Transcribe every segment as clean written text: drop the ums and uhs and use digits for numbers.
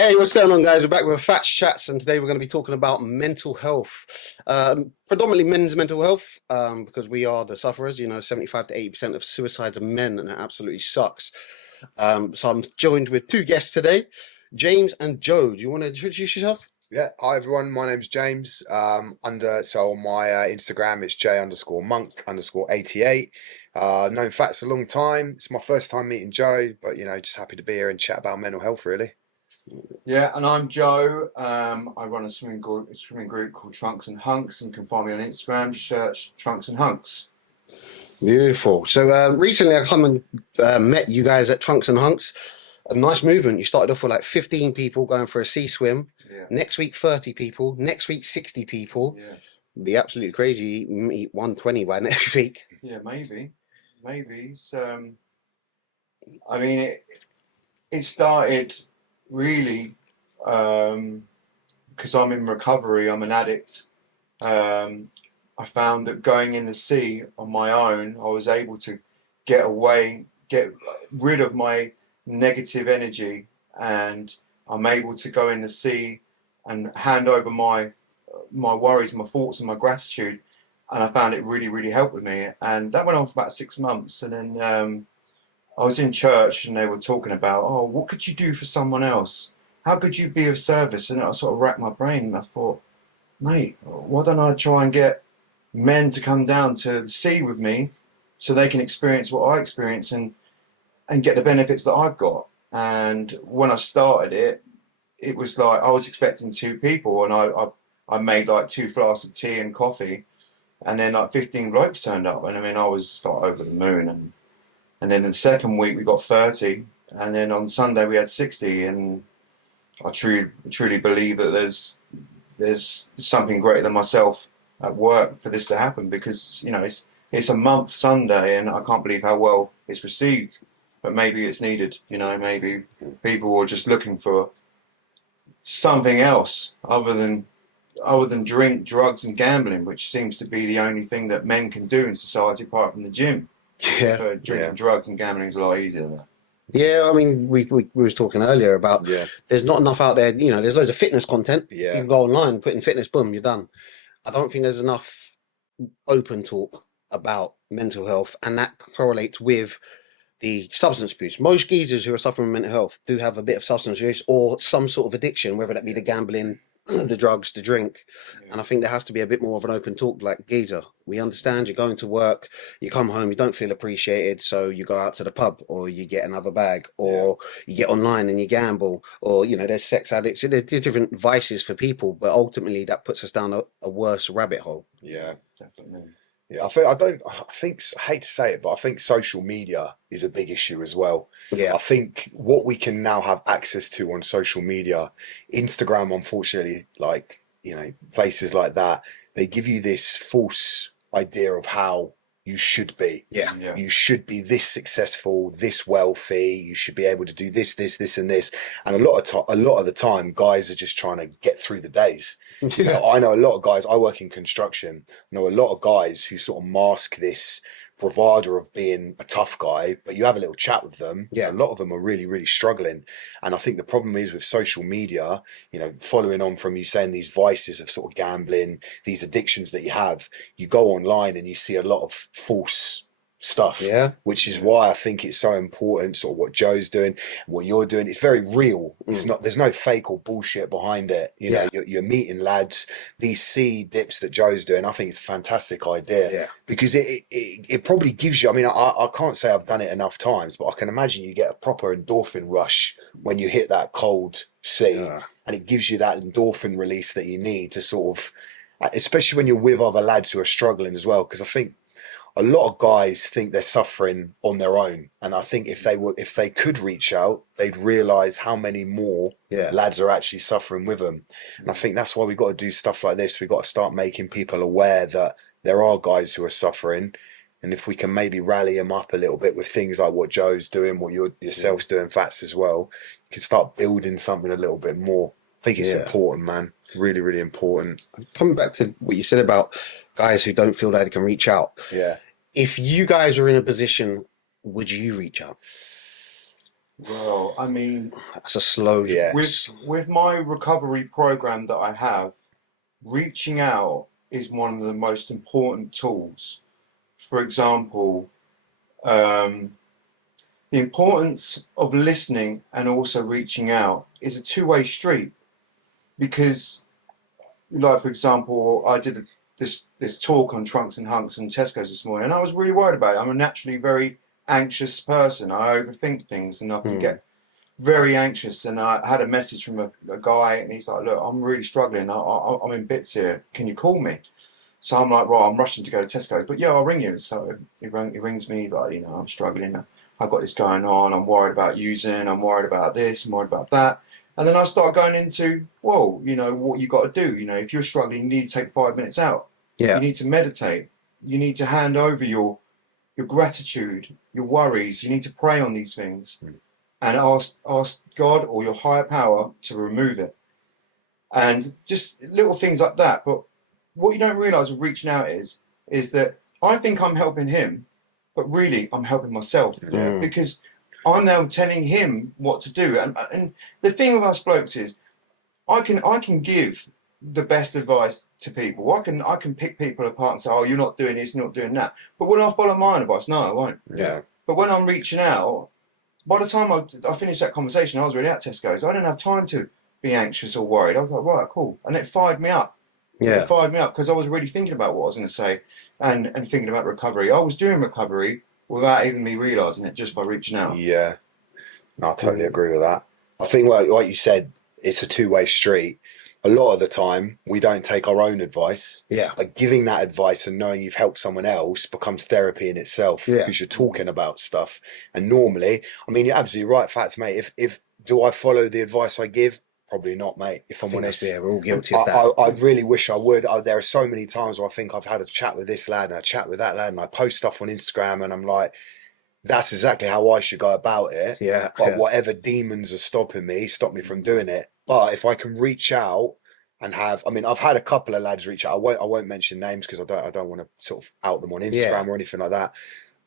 Hey, what's going on, guys? We're back with Fatz Chats, and today we're going to be talking about mental health, predominantly men's mental health, because we are the sufferers. 75 to 80% of suicides are men, and it absolutely sucks. So I'm joined with two guests today, James and Joe. Do you want to introduce yourself? Yeah, hi everyone. My name's James. So on my Instagram it's J_monk_88. Known Fats a long time. It's my first time meeting Joe, but just happy to be here and chat about mental health really. Yeah, and I'm Joe. I run a swimming group called Trunks and Hunks, and you can find me on Instagram. Search Trunks and Hunks. Beautiful. So recently I come and met you guys at Trunks and Hunks. A nice movement. You started off with like 15 people going for a sea swim. Yeah, Next week, 30 people. Next week, 60 people. yeah, Be absolutely crazy. You eat 120 by next week. yeah. Maybe. So, I mean, it started really because I'm in recovery. I'm an addict. I found that going in the sea on my own, I was able to get rid of my negative energy, and I'm able to go in the sea and hand over my worries, my thoughts, and my gratitude. And I found it really, really helped with me. And that went on for about 6 months. And then I was in church, and they were talking about, oh, what could you do for someone else? How could you be of service? And I sort of racked my brain, and I thought, mate, why don't I try and get men to come down to the sea with me so they can experience what I experience and get the benefits that I've got. And when I started it, it was like I was expecting two people, and I made like 2 flasks of tea and coffee, and then like 15 blokes turned up, and I mean I was like over the moon. And then in the second week we got 30, and then on Sunday we had 60, and I truly believe that there's something greater than myself at work for this to happen, because it's a month Sunday, and I can't believe how well it's received. But maybe it's needed. Maybe people are just looking for something else other than drink, drugs, and gambling, which seems to be the only thing that men can do in society apart from the gym. Yeah. So drinking drugs and gambling is a lot easier than that. Yeah, I mean, we was talking earlier about Yeah, there's not enough out there. There's loads of fitness content. You yeah, can go online, put in fitness, boom, you're done. I don't think there's enough open talk about mental health, and that correlates with the substance abuse. Most geezers who are suffering from mental health do have a bit of substance abuse or some sort of addiction, whether that be the gambling, the drugs, the drink. Yeah. And I think there has to be a bit more of an open talk. Like, geezer, we understand you're going to work, you come home, you don't feel appreciated, so you go out to the pub, or you get another bag, or you get online and you gamble, or there's sex addicts. There's different vices for people, but ultimately that puts us down a worse rabbit hole. yeah. Definitely. Yeah, I hate to say it, but I think social media is a big issue as well. Yeah. I think what we can now have access to on social media, Instagram, unfortunately, like, places like that, they give you this false idea of how you should be. Yeah. Yeah. You should be this successful, this wealthy, you should be able to do this, this, and this. And a lot of the time, guys are just trying to get through the days. Yeah. I know a lot of guys, I work in construction, I know a lot of guys who sort of mask this bravado of being a tough guy, but you have a little chat with them. Yeah. A lot of them are really, really struggling. And I think the problem is with social media, following on from you saying these vices of sort of gambling, these addictions that you have, you go online and you see a lot of false stuff, Yeah. which is why I think it's so important, sort of what Joe's doing, what you're doing. It's very real. It's not, there's no fake or bullshit behind it. Yeah. You're meeting lads, these sea dips that Joe's doing. I think it's a fantastic idea. Yeah. Because it probably gives you, I mean, I can't say I've done it enough times, but I can imagine you get a proper endorphin rush when you hit that cold sea, Yeah. and it gives you that endorphin release that you need to sort of, especially when you're with other lads who are struggling as well. Because I think a lot of guys think they're suffering on their own, and I think if they could reach out, they'd realize how many more lads are actually suffering with them. And I think that's why we've got to do stuff like this. We've got to start making people aware that there are guys who are suffering, and if we can maybe rally them up a little bit with things like what Joe's doing, what yourself's doing, Fats as well, you can start building something a little bit more. I think it's important, man. Really, really important. Coming back to what you said about guys who don't feel that they can reach out. Yeah. If you guys were in a position, would you reach out? Well, I mean, That's a slow. Yeah. with my recovery program that I have, reaching out is one of the most important tools. For example, um, the importance of listening and also reaching out is a two-way street because, like for example, I did this talk on trunks and hunks and Tesco's this morning, and I was really worried about it. I'm a naturally very anxious person. I overthink things, and I can get very anxious. And I had a message from a guy, and he's like, "Look, I'm really struggling. I'm in bits here. Can you call me?" So I'm like, "Right, I'm rushing to go to Tesco, but yeah, I'll ring you." So he rings me like, I'm struggling. I've got this going on. I'm worried about using. I'm worried about this. I'm worried about that. And then I start going into, well, what you got to do. If you're struggling, you need to take 5 minutes out. Yeah. You need to meditate. You need to hand over your gratitude, your worries. You need to pray on these things, and ask God or your higher power to remove it. And just little things like that. But what you don't realize with reaching out is that I think I'm helping him, but really I'm helping myself because I'm now telling him what to do. And the thing with us blokes is I can give the best advice to people. I can pick people apart and say, oh, you're not doing this, you're not doing that. But will I follow my own advice? No, I won't. Yeah. But when I'm reaching out, by the time I finished that conversation, I was already at Tesco's. I didn't have time to be anxious or worried. I was like, right, cool. And it fired me up. Yeah. It fired me up because I was really thinking about what I was going to say and thinking about recovery. I was doing recovery without even me realising it, just by reaching out. Yeah. No, I totally agree with that. I think, like you said, it's a two-way street. A lot of the time, we don't take our own advice. Yeah. Like giving that advice and knowing you've helped someone else becomes therapy in itself Yeah. because you're talking about stuff. And normally, I mean, you're absolutely right, Fats, mate. If do I follow the advice I give? Probably not, mate. If I'm honest, Yeah, we're all guilty of that. I really wish I would. There are so many times where I think I've had a chat with this lad and a chat with that lad, and I post stuff on Instagram, and I'm like, that's exactly how I should go about it. Yeah. But whatever demons are stopping me, stop me from doing it. But if I can reach out and I've had a couple of lads reach out. I won't mention names because I don't want to sort of out them on Instagram or anything like that.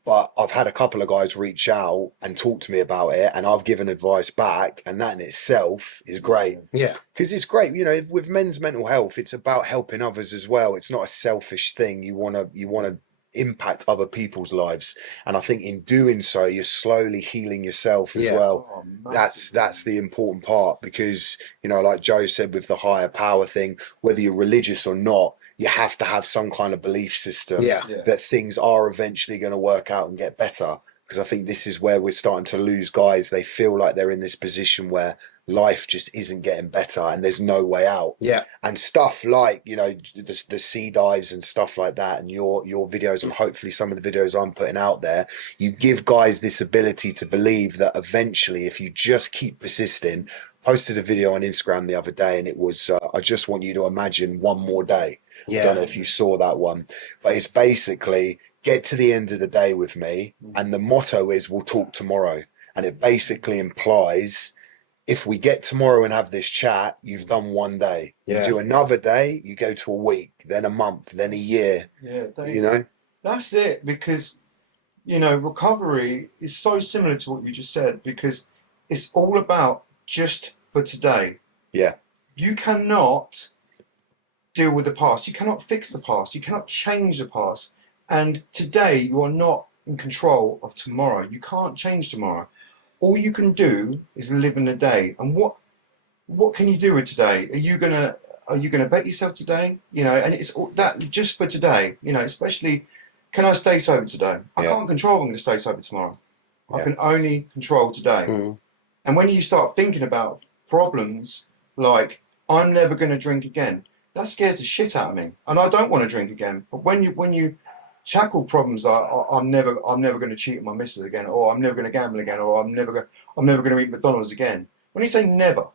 But I've had a couple of guys reach out and talk to me about it, and I've given advice back, and that in itself is great. Yeah. Because it's great, with men's mental health, it's about helping others as well. It's not a selfish thing. You wanna impact other people's lives, and I think in doing so, you're slowly healing yourself as well. Oh, That's the important part because like Joe said with the higher power thing, whether you're religious or not, you have to have some kind of belief system that things are eventually going to work out and get better. Because I think this is where we're starting to lose guys. They feel like they're in this position where life just isn't getting better and there's no way out. Yeah. And stuff like, the sea dives and stuff like that, and your videos, and hopefully some of the videos I'm putting out there, you give guys this ability to believe that eventually, if you just keep persisting. Posted a video on Instagram the other day, and it was, I just want you to imagine one more day. Yeah. I don't know if you saw that one, but it's basically get to the end of the day with me, and the motto is we'll talk tomorrow. And it basically implies if we get tomorrow and have this chat, you've done one day. Yeah. You do another day, you go to a week, then a month, then a year. Yeah, that's it. Because recovery is so similar to what you just said, because it's all about just for today. Yeah. You cannot deal with the past. You cannot fix the past. You cannot change the past. And today you are not in control of tomorrow. You can't change tomorrow. All you can do is live in the day. And what can you do with today? Are you gonna bet yourself today? And it's all that just for today. Especially, can I stay sober today? I can't control if I'm going to stay sober tomorrow. I can only control today. And when you start thinking about problems like I'm never going to drink again, that scares the shit out of me, and I don't want to drink again. But when you tackle problems like I'm never going to cheat on my missus again, or I'm never going to gamble again, or I'm never going to eat McDonald's again. When you say never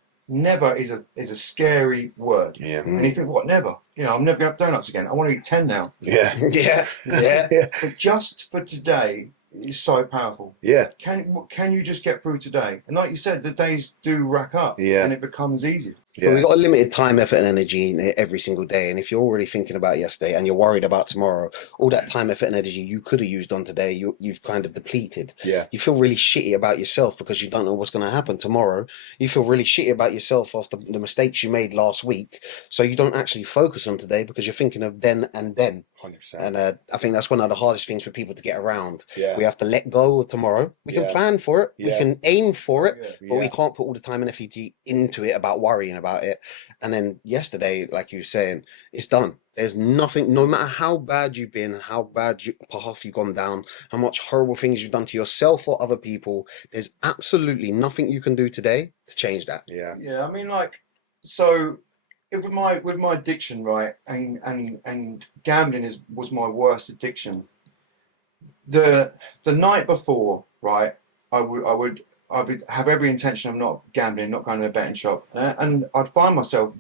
is a scary word. Yeah. And you think, what, never? I'm never going to have donuts again. I want to eat 10 now. Yeah. Yeah. But just for today, is so powerful. Yeah. Can you just get through today? And like you said, the days do rack up, Yeah. and it becomes easier. But we've Yeah. got a limited time, effort, and energy in it every single day. And if you're already thinking about yesterday and you're worried about tomorrow, all that time, effort, and energy you could have used on today, you've kind of depleted. Yeah. You feel really shitty about yourself because you don't know what's going to happen tomorrow. You feel really shitty about yourself after the mistakes you made last week. So you don't actually focus on today because you're thinking of then and then. 100%. And I think that's one of the hardest things for people to get around. Yeah. We have to let go of tomorrow. We can Yeah. plan for it. We Yeah. can aim for it. Yeah. But we can't put all the time and effort into it about worrying about it. And then yesterday, like you were saying, it's done. There's nothing, no matter how bad you've been, how bad path you've gone down, how much horrible things you've done to yourself or other people, there's absolutely nothing you can do today to change that. Yeah. Yeah, I mean, like, so if with my addiction, right, and gambling was my worst addiction. The night before, right, I would have every intention of not gambling, not going to a betting shop, and I'd find myself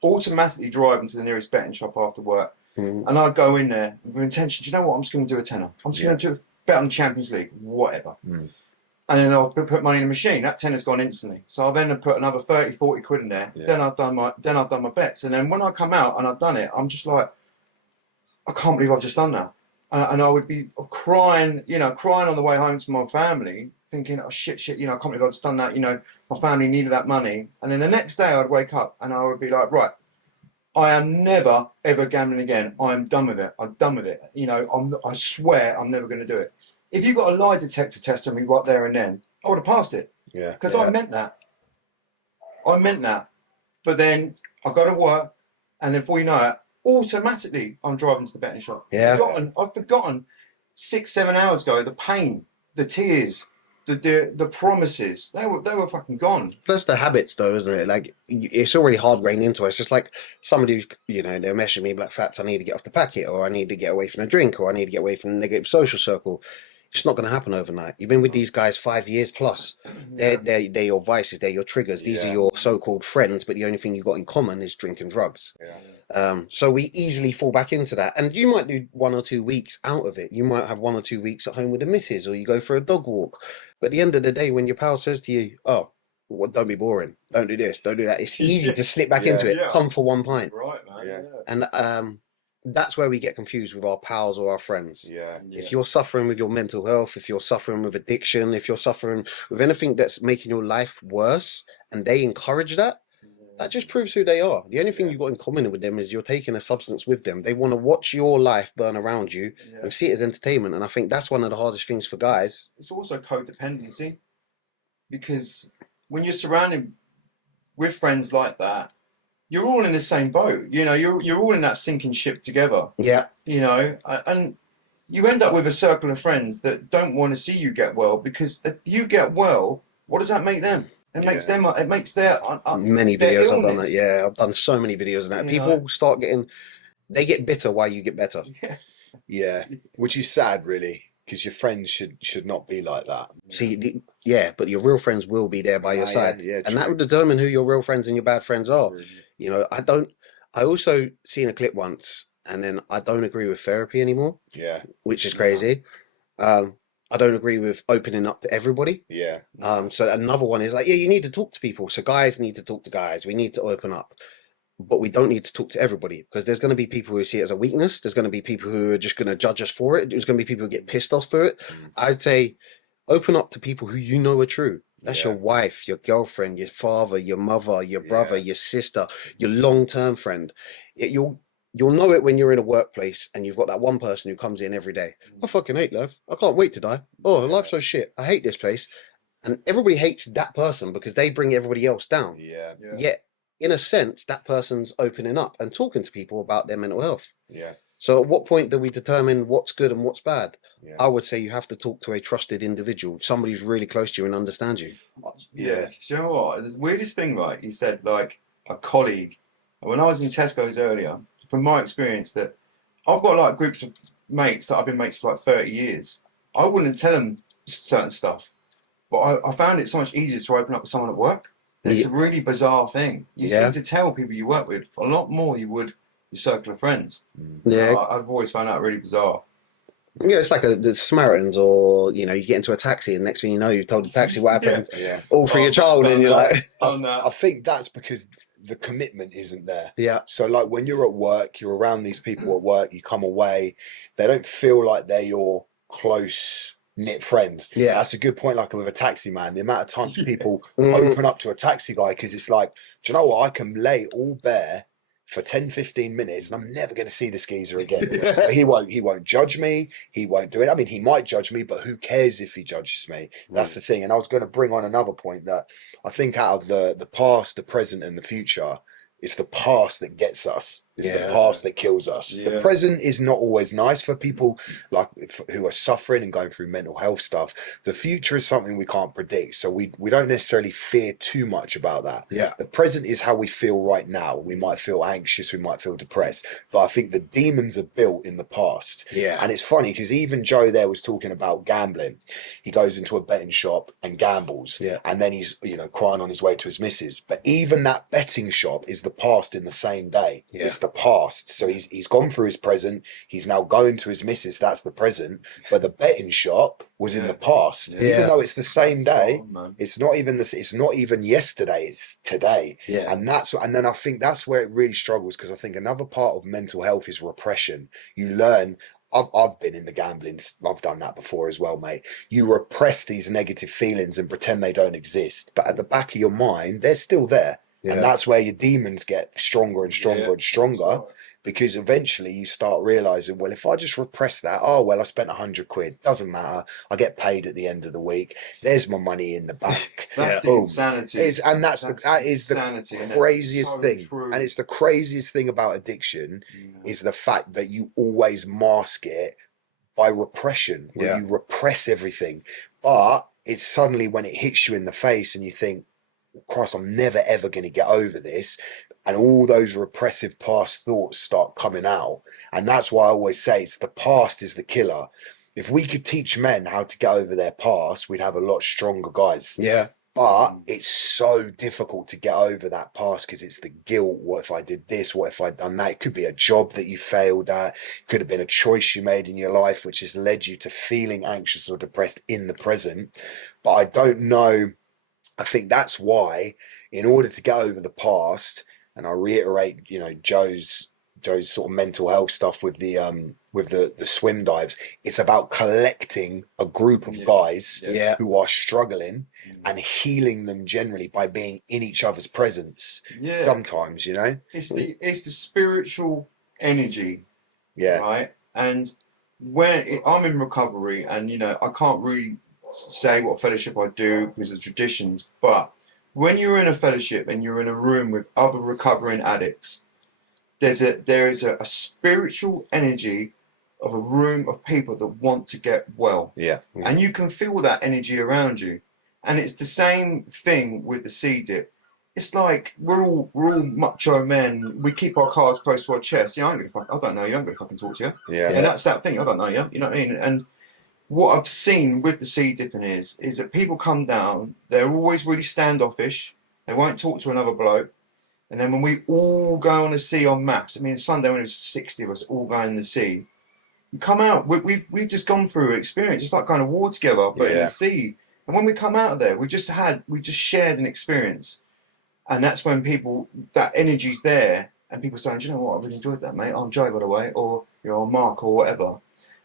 automatically driving to the nearest betting shop after work, Mhm. and I'd go in there with intention. Do you know what? I'm just going to do a tenner. I'm just going to bet on the Champions League, whatever. Mm. And then I'll put money in the machine. That tenner's gone instantly. So I'll then put another 30, 40 quid in there. Yeah. Then I've done my bets. And then when I come out and I've done it, I'm just like, I can't believe I've just done that. And I would be crying, crying on the way home to my family, thinking, oh shit, I can't believe I've just done that. My family needed that money. And then the next day I'd wake up and I would be like, right, I am never ever gambling again. I'm done with it. I'm done with it. I swear I'm never going to do it. If you got a lie detector test on me right there and then, I would have passed it. Yeah. Because I meant that. But then I go to work, and then before you know it, automatically I'm driving to the betting shop. Yeah. I've forgotten 6-7 hours ago the pain, the tears, the promises. They were fucking gone. That's the habits, though, isn't it? Like, it's already hard grained into us. It's just like somebody, they're messaging me like, Fats, I need to get off the packet, or I need to get away from a drink, or I need to get away from the negative social circle. It's not going to happen overnight. You've been with these guys 5 years plus. They're your vices, they're your triggers. These are your so-called friends, but the only thing you've got in common is drink and drugs. Yeah. So we easily fall back into that. And you might do 1 or 2 weeks out of it. You might have 1 or 2 weeks at home with the missus, or you go for a dog walk. But at the end of the day, when your pal says to you, oh, well, don't be boring, don't do this, don't do that, it's easy to slip back into it. Come for 1 pint. Right, man. Yeah. And that's where we get confused with our pals or our friends. Yeah. If you're suffering with your mental health, if you're suffering with addiction, if you're suffering with anything that's making your life worse, and they encourage that, that just proves who they are. The only thing you've got in common with them is you're taking a substance with them. They want to watch your life burn around you and see it as entertainment. And I think that's one of the hardest things for guys. It's also codependency, because when you're surrounded with friends like that, you're all in the same boat. You're all in that sinking ship together. Yeah. And you end up with a circle of friends that don't want to see you get well, because if you get well, what does that make them? It makes them. It makes their many their videos I've done illness. that. Yeah, I've done so many videos of that. People start they get bitter while you get better. Yeah. Which is sad, really, because your friends should not be like that. See, but your real friends will be there by your side. Yeah, and that will determine who your real friends and your bad friends are. I also seen a clip once, and then I don't agree with therapy anymore. Yeah. Which is crazy. I don't agree with opening up to everybody. Yeah. So another one is like, you need to talk to people. So guys need to talk to guys. We need to open up. But we don't need to talk to everybody, because there's going to be people who see it as a weakness. There's going to be people who are just going to judge us for it. There's going to be people who get pissed off for it. I'd say open up to people who you know are true. That's your wife, your girlfriend, your father, your mother, your brother, your sister, your long-term friend. You'll know it when you're in a workplace and you've got that one person who comes in every day. I fucking hate life. I can't wait to die. Oh, life's so shit. I hate this place. And everybody hates that person because they bring everybody else down. Yeah. Yet, in a sense, that person's opening up and talking to people about their mental health. Yeah. So at what point do we determine what's good and what's bad? Yeah. I would say you have to talk to a trusted individual, somebody who's really close to you and understands you. Yeah. Do you know what? The weirdest thing, right? You said like a colleague. When I was in Tesco's earlier, from my experience, that I've got like groups of mates that I've been mates for like 30 years. I wouldn't tell them certain stuff, but I found it so much easier to open up with someone at work. It's a really bizarre thing. You seem to tell people you work with a lot more than you would your circle of friends. Yeah. I've always found that really bizarre. Yeah, it's like the Samaritans, or you get into a taxi, and next thing you know, you've told the taxi what happened, Yeah. all for your child, and you're like, done that. I think that's because the commitment isn't there. yeah, So, like when you're at work, you're around these people at work, you come away, they don't feel like they're your close knit friends. yeah, That's a good point. Like with a taxi man, the amount of times Yeah. people Mhm. open up to a taxi guy because it's like, do you know what? I can lay all bare for 10, 15 minutes and I'm never going to see this geezer again. So he won't judge me. He won't do it. I mean, he might judge me, but who cares if he judges me? That's the thing. And I was going to bring on another point that I think out of the past, the present, and the future, it's the past that gets us. It's the Yeah. past that kills us. The Yeah. present is not always nice for people like who are suffering and going through mental health stuff. The future is something we can't predict, so we don't necessarily fear too much about that. yeah, The present is how we feel right now. We might feel anxious, we might feel depressed, but I think the demons are built in the past. yeah, And it's funny because even Joe there was talking about gambling. He goes into a betting shop and gambles, yeah, and then he's crying on his way to his missus. But even that betting shop is the past in the same day. Yeah. It's the past. So he's gone through his present. He's now going to his missus. That's the present. But the betting shop was in Yeah. the past. Yeah. Even though it's the same day, Oh, man. it's not even this. It's not even yesterday. It's today. yeah, And then I think that's where it really struggles, because I think another part of mental health is repression. You learn. I've been in the gambling. I've done that before as well, mate. You repress these negative feelings and pretend they don't exist, but at the back of your mind, they're still there. yeah. And that's where your demons get stronger and stronger Yeah, and stronger, that's right. because eventually you start realizing, well, if I just repress that, oh well, I spent 100 quid, doesn't matter. I get paid at the end of the week. There's my money in the bank. That's Yeah. the Boom. insanity. That is the insanity, innit? craziest So thing. true. And it's the craziest thing about addiction Yeah. is the fact that you always mask it by repression, where Yeah. you repress everything. But it's suddenly when it hits you in the face and you think, Christ, I'm never ever going to get over this. And all those repressive past thoughts start coming out. And that's why I always say it's the past is the killer. If we could teach men how to get over their past, we'd have a lot stronger guys. yeah, But it's so difficult to get over that past because it's the guilt. What if I did this? What if I'd done that? It could be a job that you failed at. It could have been a choice you made in your life, which has led you to feeling anxious or depressed in the present. But I don't know. I think that's why, in order to get over the past, and I reiterate, Joe's sort of mental health stuff with the swim dives, it's about collecting a group of Yeah. guys Yeah. yeah, who are struggling and healing them generally by being in each other's presence. Yeah. Sometimes, It's the spiritual energy, yeah, right? And I'm in recovery, and I can't really say what fellowship I do because of traditions, but when you're in a fellowship and you're in a room with other recovering addicts, there is a spiritual energy of a room of people that want to get well, yeah, and you can feel that energy around you. And it's the same thing with the C dip. It's like we're all macho men. We keep our cards close to our chest. Yeah, I don't know you. I'm gonna fucking talk to you. yeah, And that's that thing. I don't know you. You know what I mean? And what I've seen with the sea dipping is that people come down. They're always really standoffish. They won't talk to another bloke. And then when we all go on the sea on max, I mean Sunday when it was 60 of us all going in the sea, you come out. We've just gone through an experience. It's like going to war together, but in Yeah. the sea. And when we come out of there, we just shared an experience. And that's when that energy's there, and people saying, do you know what, I really enjoyed that, mate. I'm Joe, by the way, or I'm Mark, or whatever.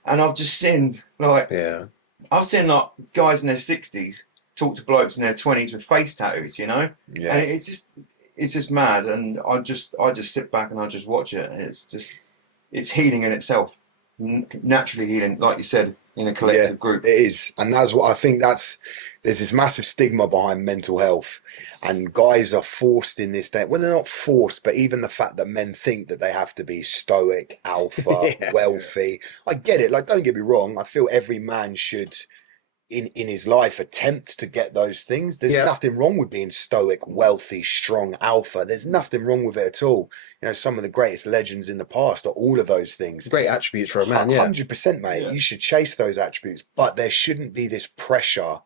And I've just seen yeah, guys in their 60s talk to blokes in their 20s with face tattoos, yeah. and it's just mad. And I just sit back and I just watch it, and it's healing in itself, naturally healing, like you said, in a collective group. It is, and that's what I think. There's this massive stigma behind mental health, and guys are forced in this day. Well, they're not forced, but even the fact that men think that they have to be stoic, alpha, Yeah. wealthy. I get it. Like, don't get me wrong. I feel every man should, in his life, attempt to get those things. There's Yeah. nothing wrong with being stoic, wealthy, strong, alpha. There's nothing wrong with it at all. Some of the greatest legends in the past are all of those things. great attributes for a man. Yeah, 100%, mate. Yeah. You should chase those attributes, but there shouldn't be this pressure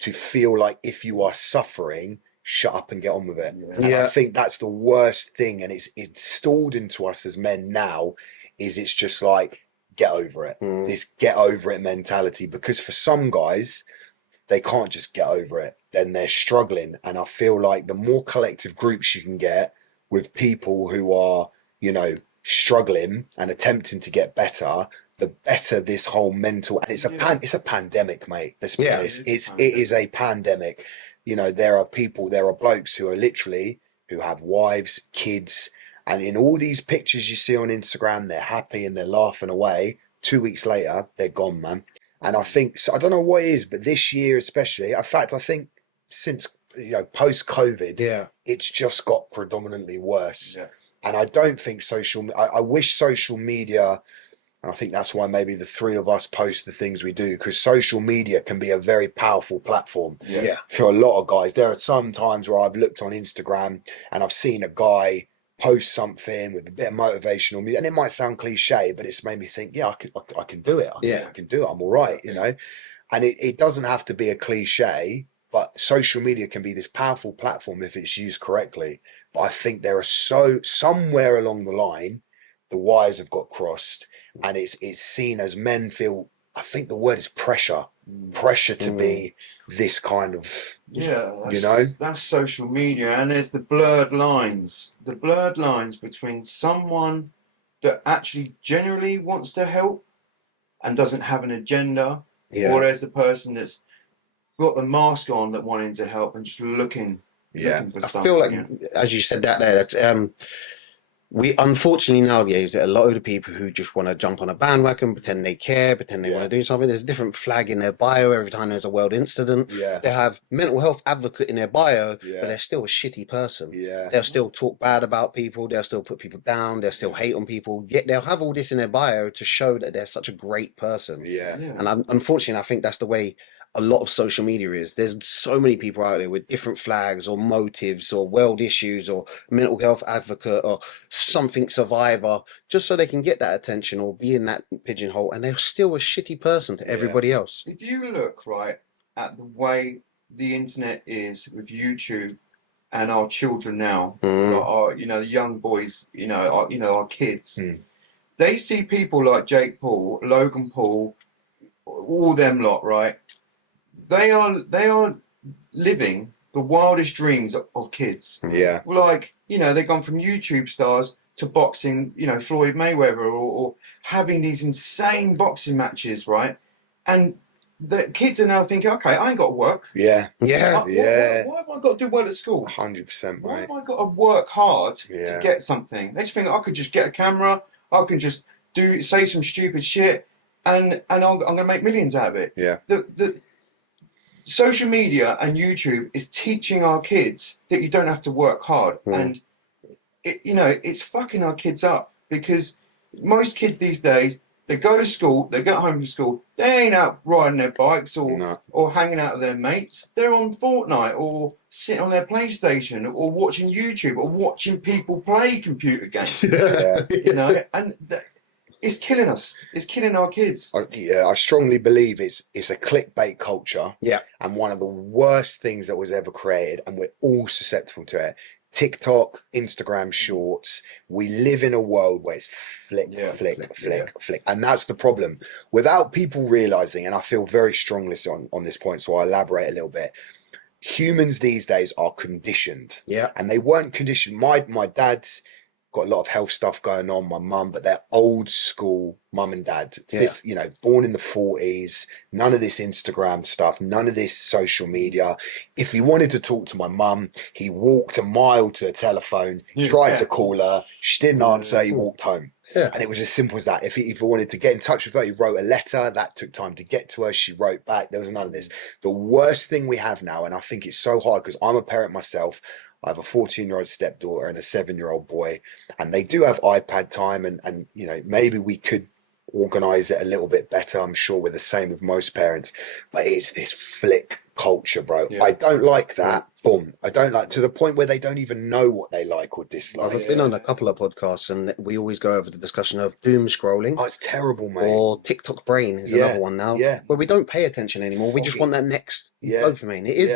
to feel like if you are suffering, shut up and get on with it. Yeah. And I Yeah. think that's the worst thing, and it's installed into us as men now. Is it's just like, get over it. This get over it mentality, because for some guys, they can't just get over it. Then they're struggling. And I feel like the more collective groups you can get with people who are, you know, struggling and attempting to get better, the better this whole mental, and it's a pandemic, mate. Let's be honest. It is a pandemic. You know, there are blokes who are literally, who have wives, kids, and in all these pictures you see on Instagram, they're happy and they're laughing away. 2 weeks later, they're gone, man. And I think, so I don't know what it is, but this year especially, in fact, I think since, you know, post-COVID, it's just got predominantly worse. Yeah. And I don't think I wish social media, and I think that's why maybe the three of us post the things we do, because social media can be a very powerful platform for a lot of guys. There are some times where I've looked on Instagram and I've seen a guy post something with a bit of motivational music, and it might sound cliche, but it's made me think, I can do it. I can do it. I'm all right, you know. And it doesn't have to be a cliche, but social media can be this powerful platform if it's used correctly. But I think there are somewhere along the line, the wires have got crossed, and it's seen as men feel, I think the word is pressure to be this kind of, you know, that's social media. And there's the blurred lines between someone that actually genuinely wants to help and doesn't have an agenda, or there's the person that's got the mask on that wanting to help and just looking for something. I feel like, as you said that there, that's we unfortunately nowadays, a lot of the people who just want to jump on a bandwagon, pretend they care, pretend they want to do something. There's a different flag in their bio every time there's a world incident. They have mental health advocate in their bio, but they're still a shitty person. They'll still talk bad about people. They'll still put people down. They'll still hate on people. Yet they'll have all this in their bio to show that they're such a great person. And unfortunately, I think that's the way a lot of social media is. There's so many people out there with different flags or motives or world issues or mental health advocate or something survivor, just so they can get that attention or be in that pigeonhole, and they're still a shitty person to everybody else. If you look right at the way the internet is with YouTube and our children now, our, you know, the young boys, you know, our kids, they see people like Jake Paul, Logan Paul, all them lot, right? They are living the wildest dreams of kids. Like, you know, they've gone from YouTube stars to boxing, you know, Floyd Mayweather, or having these insane boxing matches, right? And the kids are now thinking, okay, I ain't got to work. Why have I got to do well at school? 100%, mate. Why have I got to work hard to get something? They just think I could just get a camera, I can just say some stupid shit, and I'm going to make millions out of it. The social media and YouTube is teaching our kids that you don't have to work hard, and it's fucking our kids up, because most kids these days, they go to school, they get home from school, they ain't out riding their bikes or hanging out with their mates. They're on Fortnite or sitting on their PlayStation or watching YouTube or watching people play computer games. You know, and it's killing us. It's killing our kids. I strongly believe it's a clickbait culture. And one of the worst things that was ever created, and we're all susceptible to it. TikTok, Instagram Shorts. We live in a world where it's flick. And that's the problem. Without people realizing, and I feel very strongly on this point, so I'll elaborate a little bit. Humans these days are conditioned. And they weren't conditioned. My dad's got a lot of health stuff going on, my mum, but they're old school mum and dad, you know, born in the 40s, none of this Instagram stuff, none of this social media. If he wanted to talk to my mum, he walked a mile to a telephone, tried to call her, she didn't answer, he walked home. And it was as simple as that. If he wanted to get in touch with her, he wrote a letter, that took time to get to her, she wrote back, there was none of this. The worst thing we have now, and I think it's so hard because I'm a parent myself, I have a 14-year-old stepdaughter and a 7-year-old boy, and they do have iPad time, and you know, maybe we could organise it a little bit better. I'm sure we're the same with most parents, but it's this flick culture, bro. Yeah. I don't like that. Boom. I don't like, to the point where they don't even know what they like or dislike. I've been on a couple of podcasts and we always go over the discussion of doom scrolling. Oh, it's terrible, mate. Or TikTok brain is another one now. Yeah. Where we don't pay attention anymore. We just want that next dopamine. It's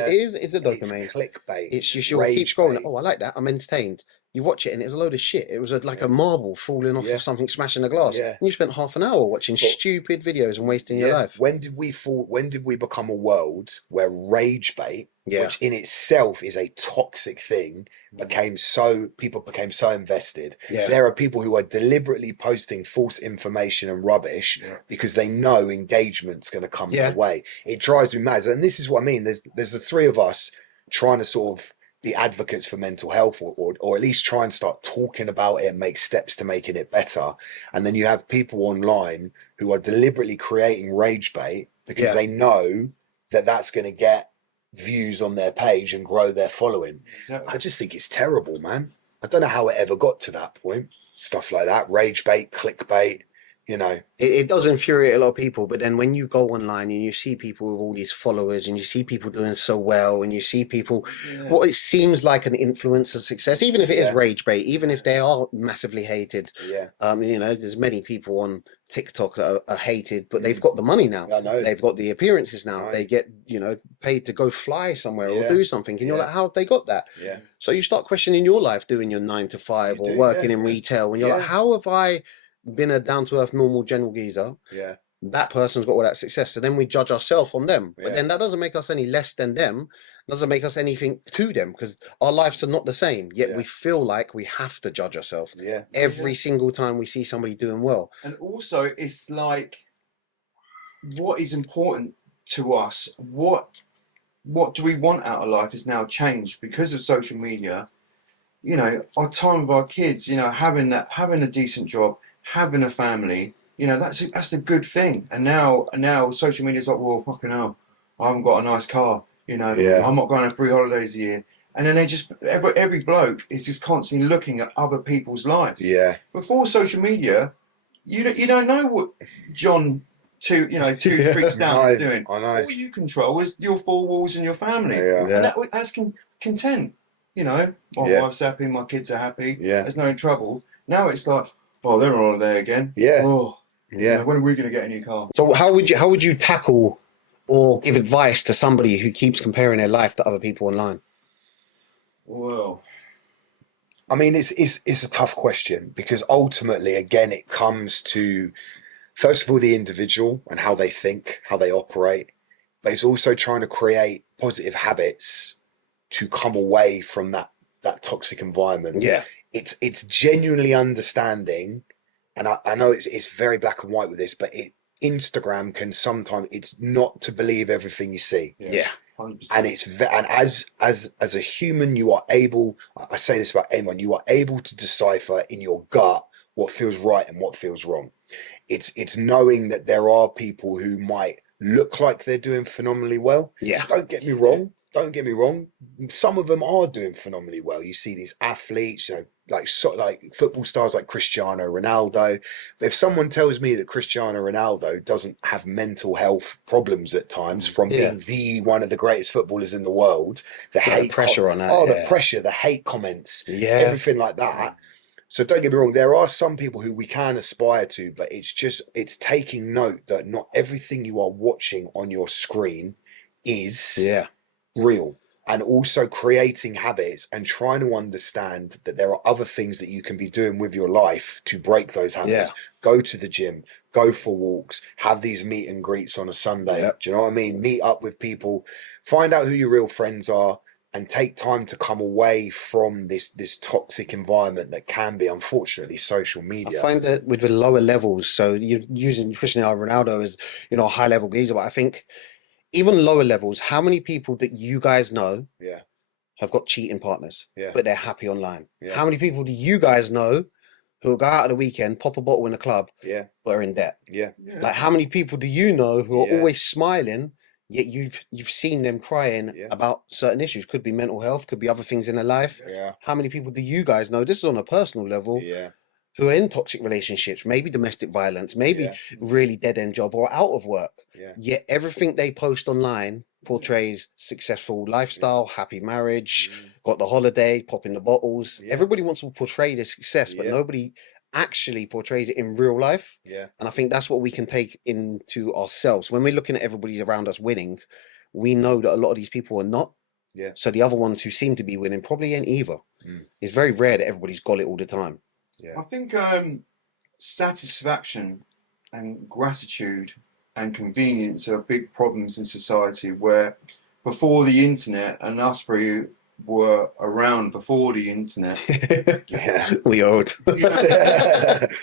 a dopamine. It's clickbait. It's just you'll keep scrolling. Oh, I like that. I'm entertained. You watch it and it's a load of shit. It was like a marble falling off of something, smashing a glass. Yeah. And you spent half an hour watching stupid videos and wasting your life. When did we become a world where rage bait, which in itself is a toxic thing, people became so invested? There are people who are deliberately posting false information and rubbish because they know engagement's going to come their way. It drives me mad. And this is what I mean. There's the three of us trying to sort of be advocates for mental health, or at least try and start talking about it and make steps to making it better. And then you have people online who are deliberately creating rage bait because they know that that's going to get views on their page and grow their following. Exactly. I just think it's terrible, man. I don't know how it ever got to that point. Stuff like that, rage bait, clickbait. You know, it does infuriate a lot of people, but then when you go online and you see people with all these followers and you see people doing so well and you see people, what it seems like an influencer success, even if it is rage bait, even if they are massively hated. You know, there's many people on TikTok that are hated, but they've got the money now. I know. They've got the appearances now. They get, you know, paid to go fly somewhere or do something. And you're like, how have they got that? So you start questioning your life, doing your 9 to 5 or working in retail, and you're like, how have I been a down-to-earth, normal, general geezer? That person's got all that success. So then we judge ourselves on them. But then that doesn't make us any less than them. Doesn't make us anything to them, because our lives are not the same. Yet we feel like we have to judge ourselves every single time we see somebody doing well. And also, it's like, what is important to us? What do we want out of life is now changed because of social media. You know, our time with our kids. You know, having a decent job, having a family, you know, that's a good thing. And now social media is like, well, fucking hell, I haven't got a nice car, you know, I'm not going on 3 holidays a year. And then they just, every bloke is just constantly looking at other people's lives. Before social media, you don't know what John two streets down is doing. I know. All you control is your 4 walls and your family. And that's content. You know, my wife's happy, my kids are happy, there's no trouble. Now it's like, oh, they're on there again. Oh, you know, when are we going to get a new car? So how would you tackle or give advice to somebody who keeps comparing their life to other people online? Well, I mean, it's a tough question, because ultimately, again, it comes to, first of all, the individual and how they think, how they operate, but it's also trying to create positive habits to come away from that toxic environment. It's genuinely understanding, and I know it's very black and white with this, but Instagram can sometimes, it's not to believe everything you see. 100%. And as a human, you are able, I say this about anyone, you are able to decipher in your gut what feels right and what feels wrong. It's knowing that there are people who might look like they're doing phenomenally well. Don't get me wrong. Don't get me wrong. Some of them are doing phenomenally well. You see these athletes, you know, like football stars like Cristiano Ronaldo. But if someone tells me that Cristiano Ronaldo doesn't have mental health problems at times from being one of the greatest footballers in the world, the hate pressure on that. The pressure, the hate comments, everything like that. So don't get me wrong, there are some people who we can aspire to, but it's taking note that not everything you are watching on your screen is real, and also creating habits and trying to understand that there are other things that you can be doing with your life to break those habits. Go to the gym, go for walks, have these meet and greets on a Sunday. Do you know what I mean? Meet up with people, find out who your real friends are, and take time to come away from this toxic environment that can be, unfortunately, social media. I find that with the lower levels, so you're using Cristiano Ronaldo as, you know, a high level geezer, but I think even lower levels, how many people that you guys know have got cheating partners, but they're happy online? How many people do you guys know who will go out at the weekend, pop a bottle in a club, but are in debt? Like, how many people do you know who are always smiling, yet you've seen them crying about certain issues? Could be mental health, could be other things in their life. How many people do you guys know, this is on a personal level, who are in toxic relationships, maybe domestic violence, maybe really dead-end job or out of work, yet everything they post online portrays successful lifestyle, happy marriage, got the holiday, popping the bottles. Yeah. Everybody wants to portray the success, but Yeah. nobody actually portrays it in real life. Yeah. And I think that's what we can take into ourselves. When we're looking at everybody around us winning, we know that a lot of these people are not. Yeah. So the other ones who seem to be winning probably ain't either. It's very rare that everybody's got it all the time. I think satisfaction and gratitude and convenience are big problems in society, where before the internet, and us three were around before the internet, Yeah. We old.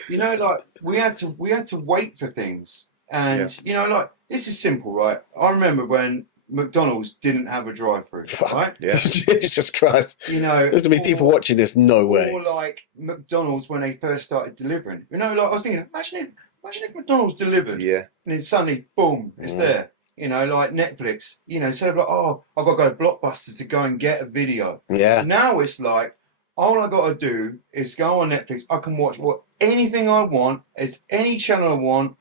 you know, like we had to wait for things. And you know, like, this is simple, right? I remember when McDonald's didn't have a drive-through, right? Yeah. Jesus Christ. You know, There's gonna be people watching this, no way. Or like McDonald's when they first started delivering. You know, like, I was thinking, imagine if McDonald's delivered, Yeah. and then suddenly, boom, it's there. You know, like Netflix. You know, instead of like, oh, I've got to go to Blockbuster to go and get a video. Yeah. Now it's like, all I got to do is go on Netflix. I can watch anything I want. It's any channel I want,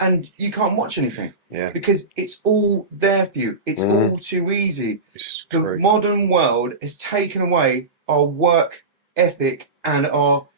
and you can't watch anything. Yeah. Because it's all there for you. It's all too easy. It's The true. modern world has taken away our work ethic and our,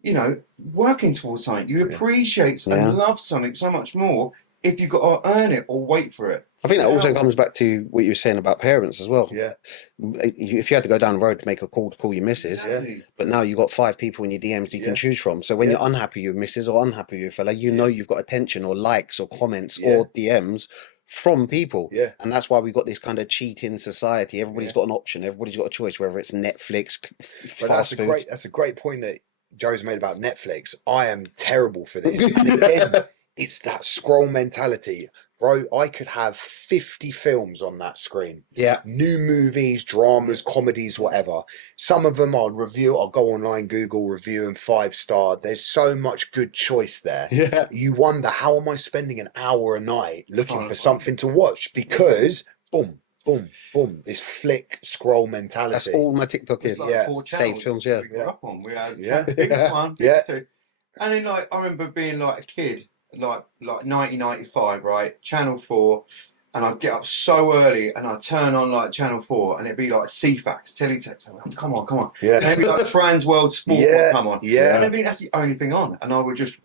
you know, working towards something. You appreciate and love something so much more if you've got to earn it or wait for it. I think that also comes back to what you were saying about parents as well. Yeah. If you had to go down the road to make a call to call your missus, Exactly. but now you've got 5 people in your DMs you can choose from. So when you're unhappy with missus or unhappy with a fella, you know you've got attention or likes or comments or DMs from people. Yeah. And that's why we've got this kind of cheating society. Everybody's got an option. Everybody's got a choice, whether it's Netflix, But fast food. that's a great point that Joe's made about Netflix. I am terrible for this. And again, it's that scroll mentality. Bro, I could have 50 films on that screen. Yeah. New movies, dramas, comedies, whatever. Some of them I'll review. I'll go online, Google, review them 5-star. There's so much good choice there. Yeah. You wonder, how am I spending an hour a night looking for something to watch? Because, boom, boom, boom, this flick scroll mentality. That's all my TikTok is. It's like 4 Saved channels films, we grew up on. We had Yeah. Biggest one, Yeah. Biggest two. And then, like, I remember being like a kid, like 1995, right? Channel 4, and I'd get up so early and I'd turn on like Channel 4 and it'd be like CFAX, Teletext. I'm like, come on. Yeah. And it'd be like Trans World Sport would come on. Yeah. And it'd be, that's the only thing on. And I would just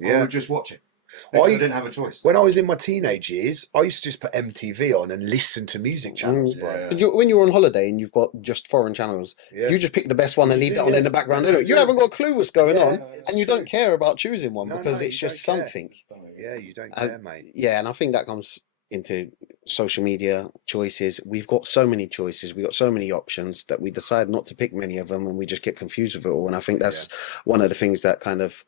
watch it. I Because I didn't have a choice. When I was in my teenage years, I used to just put MTV on and listen to music channels, bro. Yeah. When you're on holiday and you've got just foreign channels, Yeah. you just pick the best one and leave that on in the background. Yeah. You haven't got a clue what's going on, it's and you true. don't care about choosing one No, because no, it's you just don't care. something. Yeah, you don't care, mate. Yeah, and I think that comes into social media choices. We've got so many choices, we've got so many options that we decide not to pick many of them, and we just get confused with it all. And I think that's one of the things that kind of,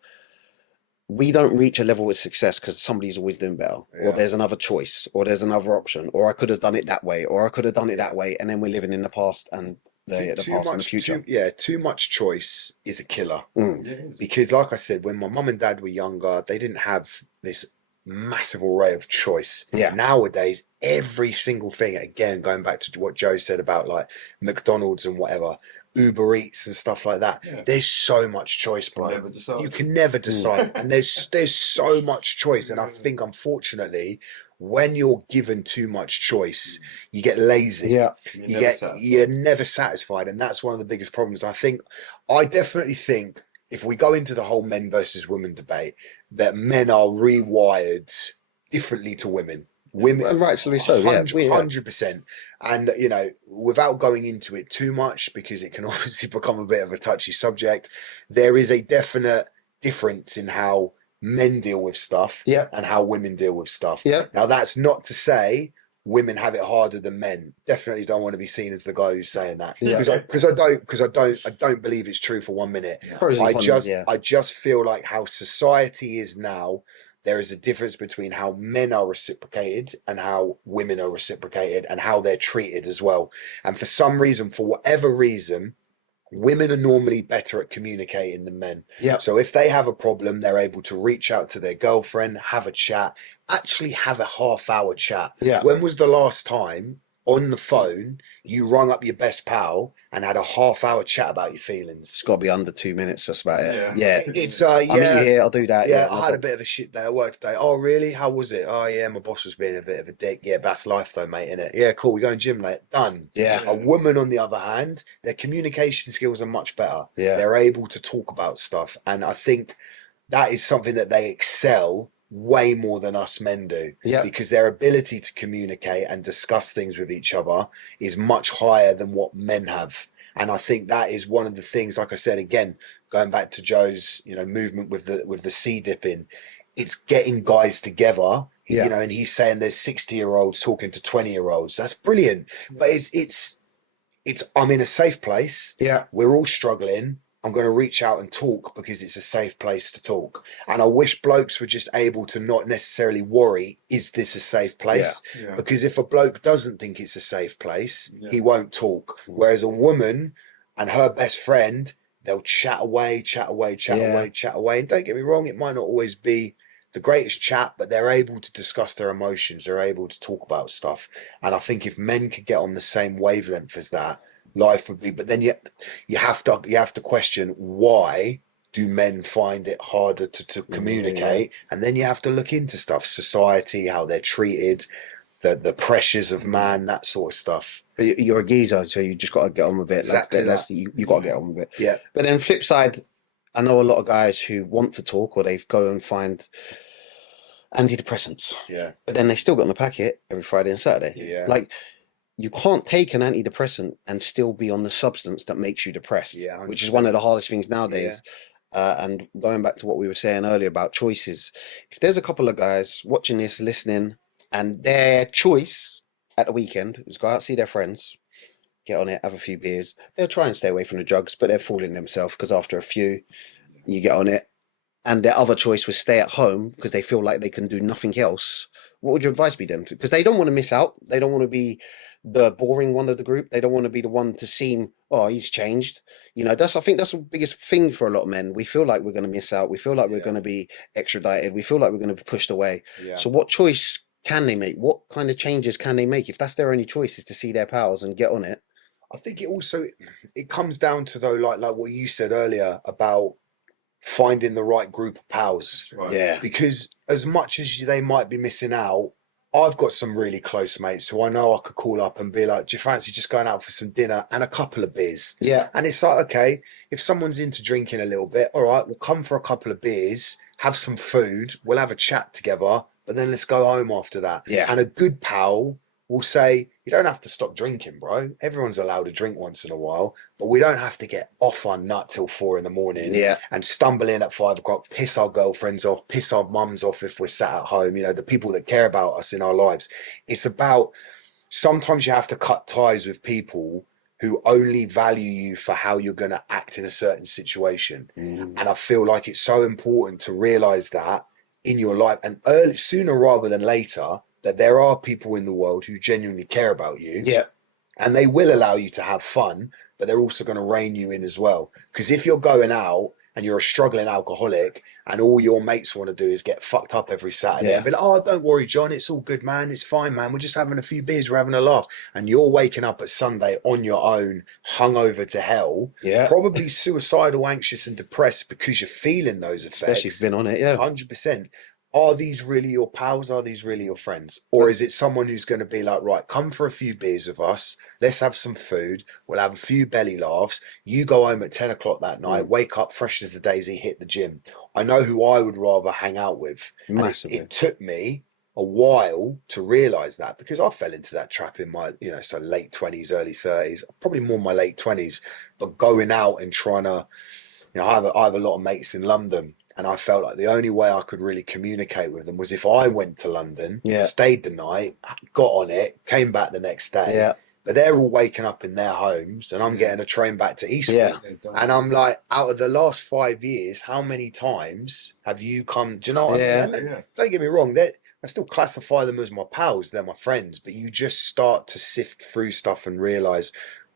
we don't reach a level of success because somebody's always doing better, or there's another choice, or there's another option, or I could have done it that way, or I could have done it that way, and then we're living in the past and the past and the future. Too much choice is a killer. Mm. Because, like I said, when my mum and dad were younger, they didn't have this massive array of choice. Yeah. Nowadays, every single thing, again, going back to what Joe said about like McDonald's and whatever, Uber Eats and stuff like that. Yeah. There's so much choice, bro. Never decide. You can never decide, and there's so much choice. And I think, unfortunately, when you're given too much choice, you get lazy. Yeah. You're never satisfied, and that's one of the biggest problems. I definitely think if we go into the whole men versus women debate, that men are rewired differently to women. Women, And rightfully so, yeah. 100%. And, you know, without going into it too much, because it can obviously become a bit of a touchy subject, there is a definite difference in how men deal with stuff and how women deal with stuff. Yeah. Now, that's not to say women have it harder than men. Definitely don't want to be seen as the guy who's saying that. Yeah. Because I don't believe it's true for 1 minute. Pros and cons, I just feel like how society is now, there is a difference between how men are reciprocated and how women are reciprocated and how they're treated as well. And for some reason, for whatever reason, women are normally better at communicating than men. Yeah. So if they have a problem, they're able to reach out to their girlfriend, have a chat, actually have a half-hour chat. Yeah. When was the last time on the phone, you rung up your best pal and had a half-hour chat about your feelings. It's got to be under 2 minutes. That's about it. Yeah. Yeah. It's I'll meet you yeah, here. I'll do that. yeah. Yeah. No I had a problem. bit of a shit day at work today. Oh, really? How was it? Oh, yeah. My boss was being a bit of a dick. Yeah, but that's life, though, mate. Innit? Yeah, cool. We going gym, mate. Done. Yeah. A woman, on the other hand, their communication skills are much better. Yeah. They're able to talk about stuff, and I think that is something that they excel way more than us men do. Yeah. Because their ability to communicate and discuss things with each other is much higher than what men have. And I think that is one of the things, like I said, again, going back to Joe's, movement with the sea dipping, it's getting guys together, Yeah. and he's saying there's 60-year-olds talking to 20-year-olds. That's brilliant. But it's I'm in a safe place. Yeah. We're all struggling. I'm going to reach out and talk because it's a safe place to talk. And I wish blokes were just able to not necessarily worry, is this a safe place? Yeah. Because if a bloke doesn't think it's a safe place, Yeah. he won't talk. Whereas a woman and her best friend, they'll chat away. And don't get me wrong, it might not always be the greatest chat, but they're able to discuss their emotions. They're able to talk about stuff. And I think if men could get on the same wavelength as that, life would be. But then you have to question, why do men find it harder to communicate? And then you have to look into stuff, society, how they're treated, the pressures of man, that sort of stuff. But you're a geezer, so you just got to get on with it. Exactly You got to get on with it. Yeah. But then flip side, I know a lot of guys who want to talk, or they go and find antidepressants, Yeah. but then they still got in the packet every Friday and Saturday. Yeah. Like, you can't take an antidepressant and still be on the substance that makes you depressed, Yeah, which is 100%. one of the hardest things nowadays. And going back to what we were saying earlier about choices, if there's a couple of guys watching this, listening, and their choice at the weekend is go out, see their friends, get on it, have a few beers, they'll try and stay away from the drugs, but they're fooling themselves, because after a few, you get on it. And their other choice was stay at home because they feel like they can do nothing else. What would your advice be then? Because they don't want to miss out. They don't want to be the boring one of the group. They don't want to be the one to seem, oh, he's changed. I think that's the biggest thing for a lot of men. We feel like we're going to miss out. We feel like we're going to be extradited. We feel like we're going to be pushed away. Yeah. So what choice can they make? What kind of changes can they make if that's their only choice, is to see their pals and get on it? I think it comes down to, though, like what you said earlier about finding the right group of pals. Right. Yeah. Because as much as they might be missing out, I've got some really close mates who I know I could call up and be like, do you fancy just going out for some dinner and a couple of beers? Yeah. And it's like, okay, if someone's into drinking a little bit, all right, we'll come for a couple of beers, have some food, we'll have a chat together, but then let's go home after that. Yeah. And a good pal will say, you don't have to stop drinking, bro. Everyone's allowed to drink once in a while, but we don't have to get off our nut till 4 a.m. Yeah. and stumble in at 5 o'clock, piss our girlfriends off, piss our mums off if we're sat at home, the people that care about us in our lives. It's about, sometimes you have to cut ties with people who only value you for how you're going to act in a certain situation. Mm. And I feel like it's so important to realize that in your life, and sooner rather than later, that there are people in the world who genuinely care about you. Yeah. And they will allow you to have fun, but they're also going to rein you in as well. Because if you're going out and you're a struggling alcoholic and all your mates want to do is get fucked up every Saturday and be like, oh, don't worry, John, it's all good, man. It's fine, man. We're just having a few beers. We're having a laugh. And you're waking up at Sunday on your own, hungover to hell, Yeah. probably suicidal, anxious and depressed because you're feeling those effects. Especially if you've been on it, yeah. 100%. Are these really your pals? Are these really your friends? Or is it someone who's going to be like, right, come for a few beers with us. Let's have some food. We'll have a few belly laughs. You go home at 10 o'clock that night, wake up fresh as a daisy, hit the gym. I know who I would rather hang out with. Massively. It took me a while to realize that, because I fell into that trap in my, so late 20s, early 30s, probably more my late 20s, but going out and trying to, I have a lot of mates in London. And I felt like the only way I could really communicate with them was if I went to London, stayed the night, got on it, came back the next day. Yeah. But they're all waking up in their homes and I'm getting a train back to Eastwood. Yeah. And I'm like, out of the last 5 years, how many times have you come? Do you know what I mean? Yeah. Don't get me wrong, I still classify them as my pals, they're my friends, but you just start to sift through stuff and realize,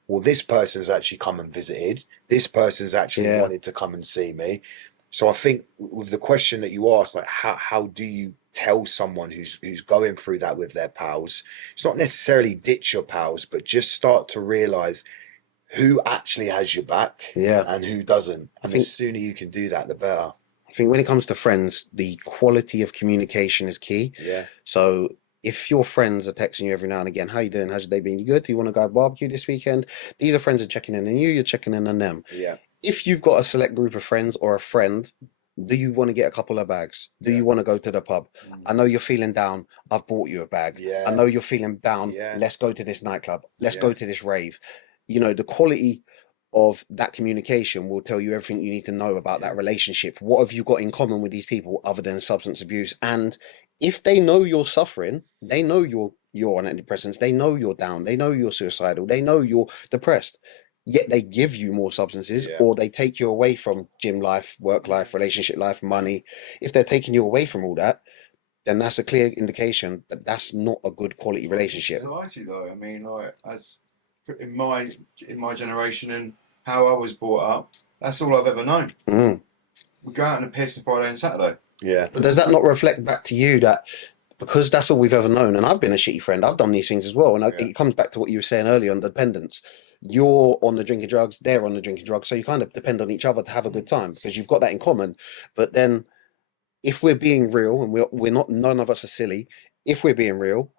well, this person's actually come and visited. This person's actually wanted to come and see me. So I think with the question that you asked, like, how do you tell someone who's going through that with their pals, it's not necessarily ditch your pals, but just start to realize who actually has your back Yeah. and who doesn't. And think- the sooner you can do that, the better. I think when it comes to friends, the quality of communication is key. Yeah. So if your friends are texting you every now and again, how you doing? How's your day been? You good? Do you want to go barbecue this weekend? These are friends are checking in on you, you're checking in on them. Yeah. If you've got a select group of friends or a friend, do you want to get a couple of bags? Do you want to go to the pub? I know you're feeling down. I've bought you a bag. Yeah. I know you're feeling down. Yeah. Let's go to this nightclub. Let's Yeah. go to this rave. You know, the quality of that communication will tell you everything you need to know about that relationship. What have you got in common with these people other than substance abuse? And if they know you're suffering, they know you're on antidepressants, they know you're down, they know you're suicidal, they know you're depressed, yet they give you more substances, or they take you away from gym life, work life, relationship life, money. If they're taking you away from all that, then that's a clear indication that that's not a good quality relationship. Society, though, I mean, like as in my generation and how I was brought up, that's all I've ever known. Mm. We go out on a piss on Friday and Saturday. Yeah. But does that not reflect back to you that because that's all we've ever known, and I've been a shitty friend, I've done these things as well, and it comes back to what you were saying earlier on dependence. You're on the drinking drugs, they're on the drinking drugs, so you kind of depend on each other to have a good time because you've got that in common. But then, if we're being real, and we're not, none of us are silly. If we're being real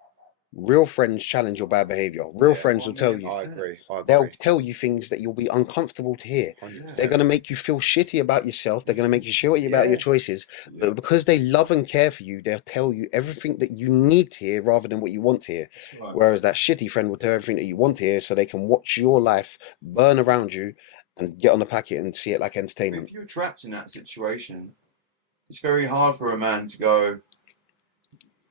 friends challenge your bad behavior. Real friends will tell you. I agree. They'll tell you things that you'll be uncomfortable to hear. 100%. They're going to make you feel shitty about yourself. They're going to make you shitty about your choices. But because they love and care for you, they'll tell you everything that you need to hear rather than what you want to hear. Right. Whereas that shitty friend will tell everything that you want to hear so they can watch your life burn around you and get on the packet and see it like entertainment. If you're trapped in that situation, it's very hard for a man to go.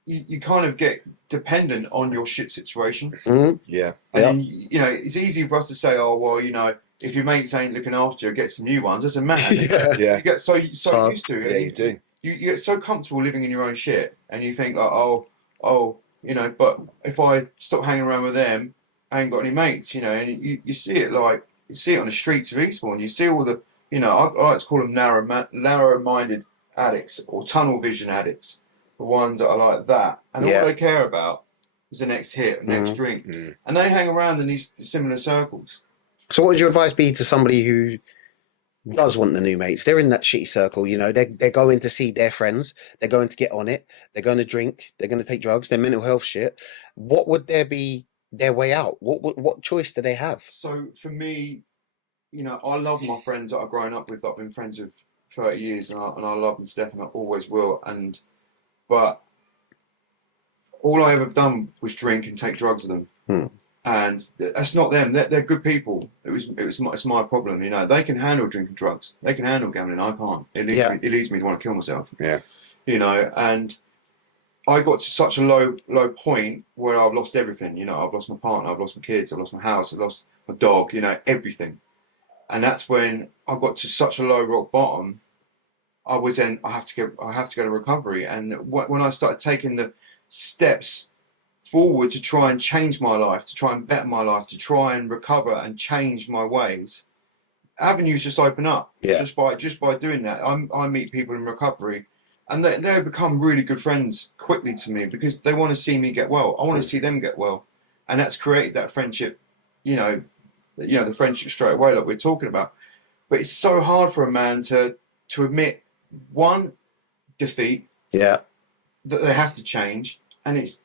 You kind of get dependent on your shit situation. Mhm. Yeah. And then, you know, it's easy for us to say, oh, well, you know, if your mates ain't looking after you, get some new ones. As a man, Yeah. you get so used to it. Yeah, you do. You get so comfortable living in your own shit, and you think like, oh, you know, but if I stop hanging around with them, I ain't got any mates, you know. And you see it like you see it on the streets of Eastbourne. You see all the, you know, I like to call them narrow-minded addicts or tunnel vision addicts. The ones that are like that, and all they care about is the next hit, next drink, and they hang around in these similar circles. So what would your advice be to somebody who does want the new mates? They're in that shitty circle, you know, they're going to see their friends, they're going to get on it, they're going to drink, they're going to take drugs, their mental health shit. What would there be their way out? What choice do they have? So for me, you know, I love my friends that I've grown up with, that I've been friends with 30 years, and I love them to death, and I always will. But all I ever done was drink and take drugs with them, and that's not them. They're good people. It's my problem. You know, they can handle drinking drugs. They can handle gambling. I can't. It leads me to want to kill myself. Yeah. You know, and I got to such a low point where I've lost everything. You know, I've lost my partner, I've lost my kids, I've lost my house, I've lost my dog. You know, everything. And that's when I got to such a low rock bottom. I have to go to recovery, and when I started taking the steps forward to try and change my life, to try and better my life, to try and recover and change my ways, avenues just open up. Just by doing that, I meet people in recovery, and they become really good friends quickly to me because they want to see me get well. I want to see them get well, and that's created that friendship. You know, the friendship straight away, like we're talking about. But it's so hard for a man to admit one defeat, that they have to change, and it's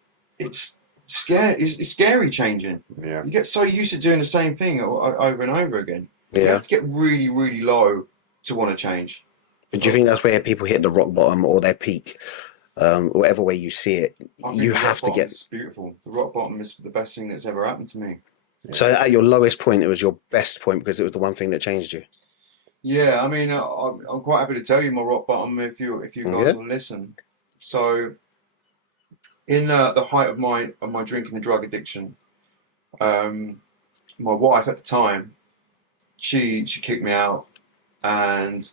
scary. It's scary changing. Yeah. You get so used to doing the same thing over and over again. You Yeah. have to get really, really low to want to change. But do you think that's where people hit the rock bottom or their peak? Whatever way you see it, I think you the have rock to bottom get. is beautiful. The rock bottom is the best thing that's ever happened to me. So at your lowest point, it was your best point because it was the one thing that changed you. Yeah, I mean, I'm quite happy to tell you my rock bottom if you guys will listen. So, in the height of my drinking and drug addiction, my wife at the time, she kicked me out, and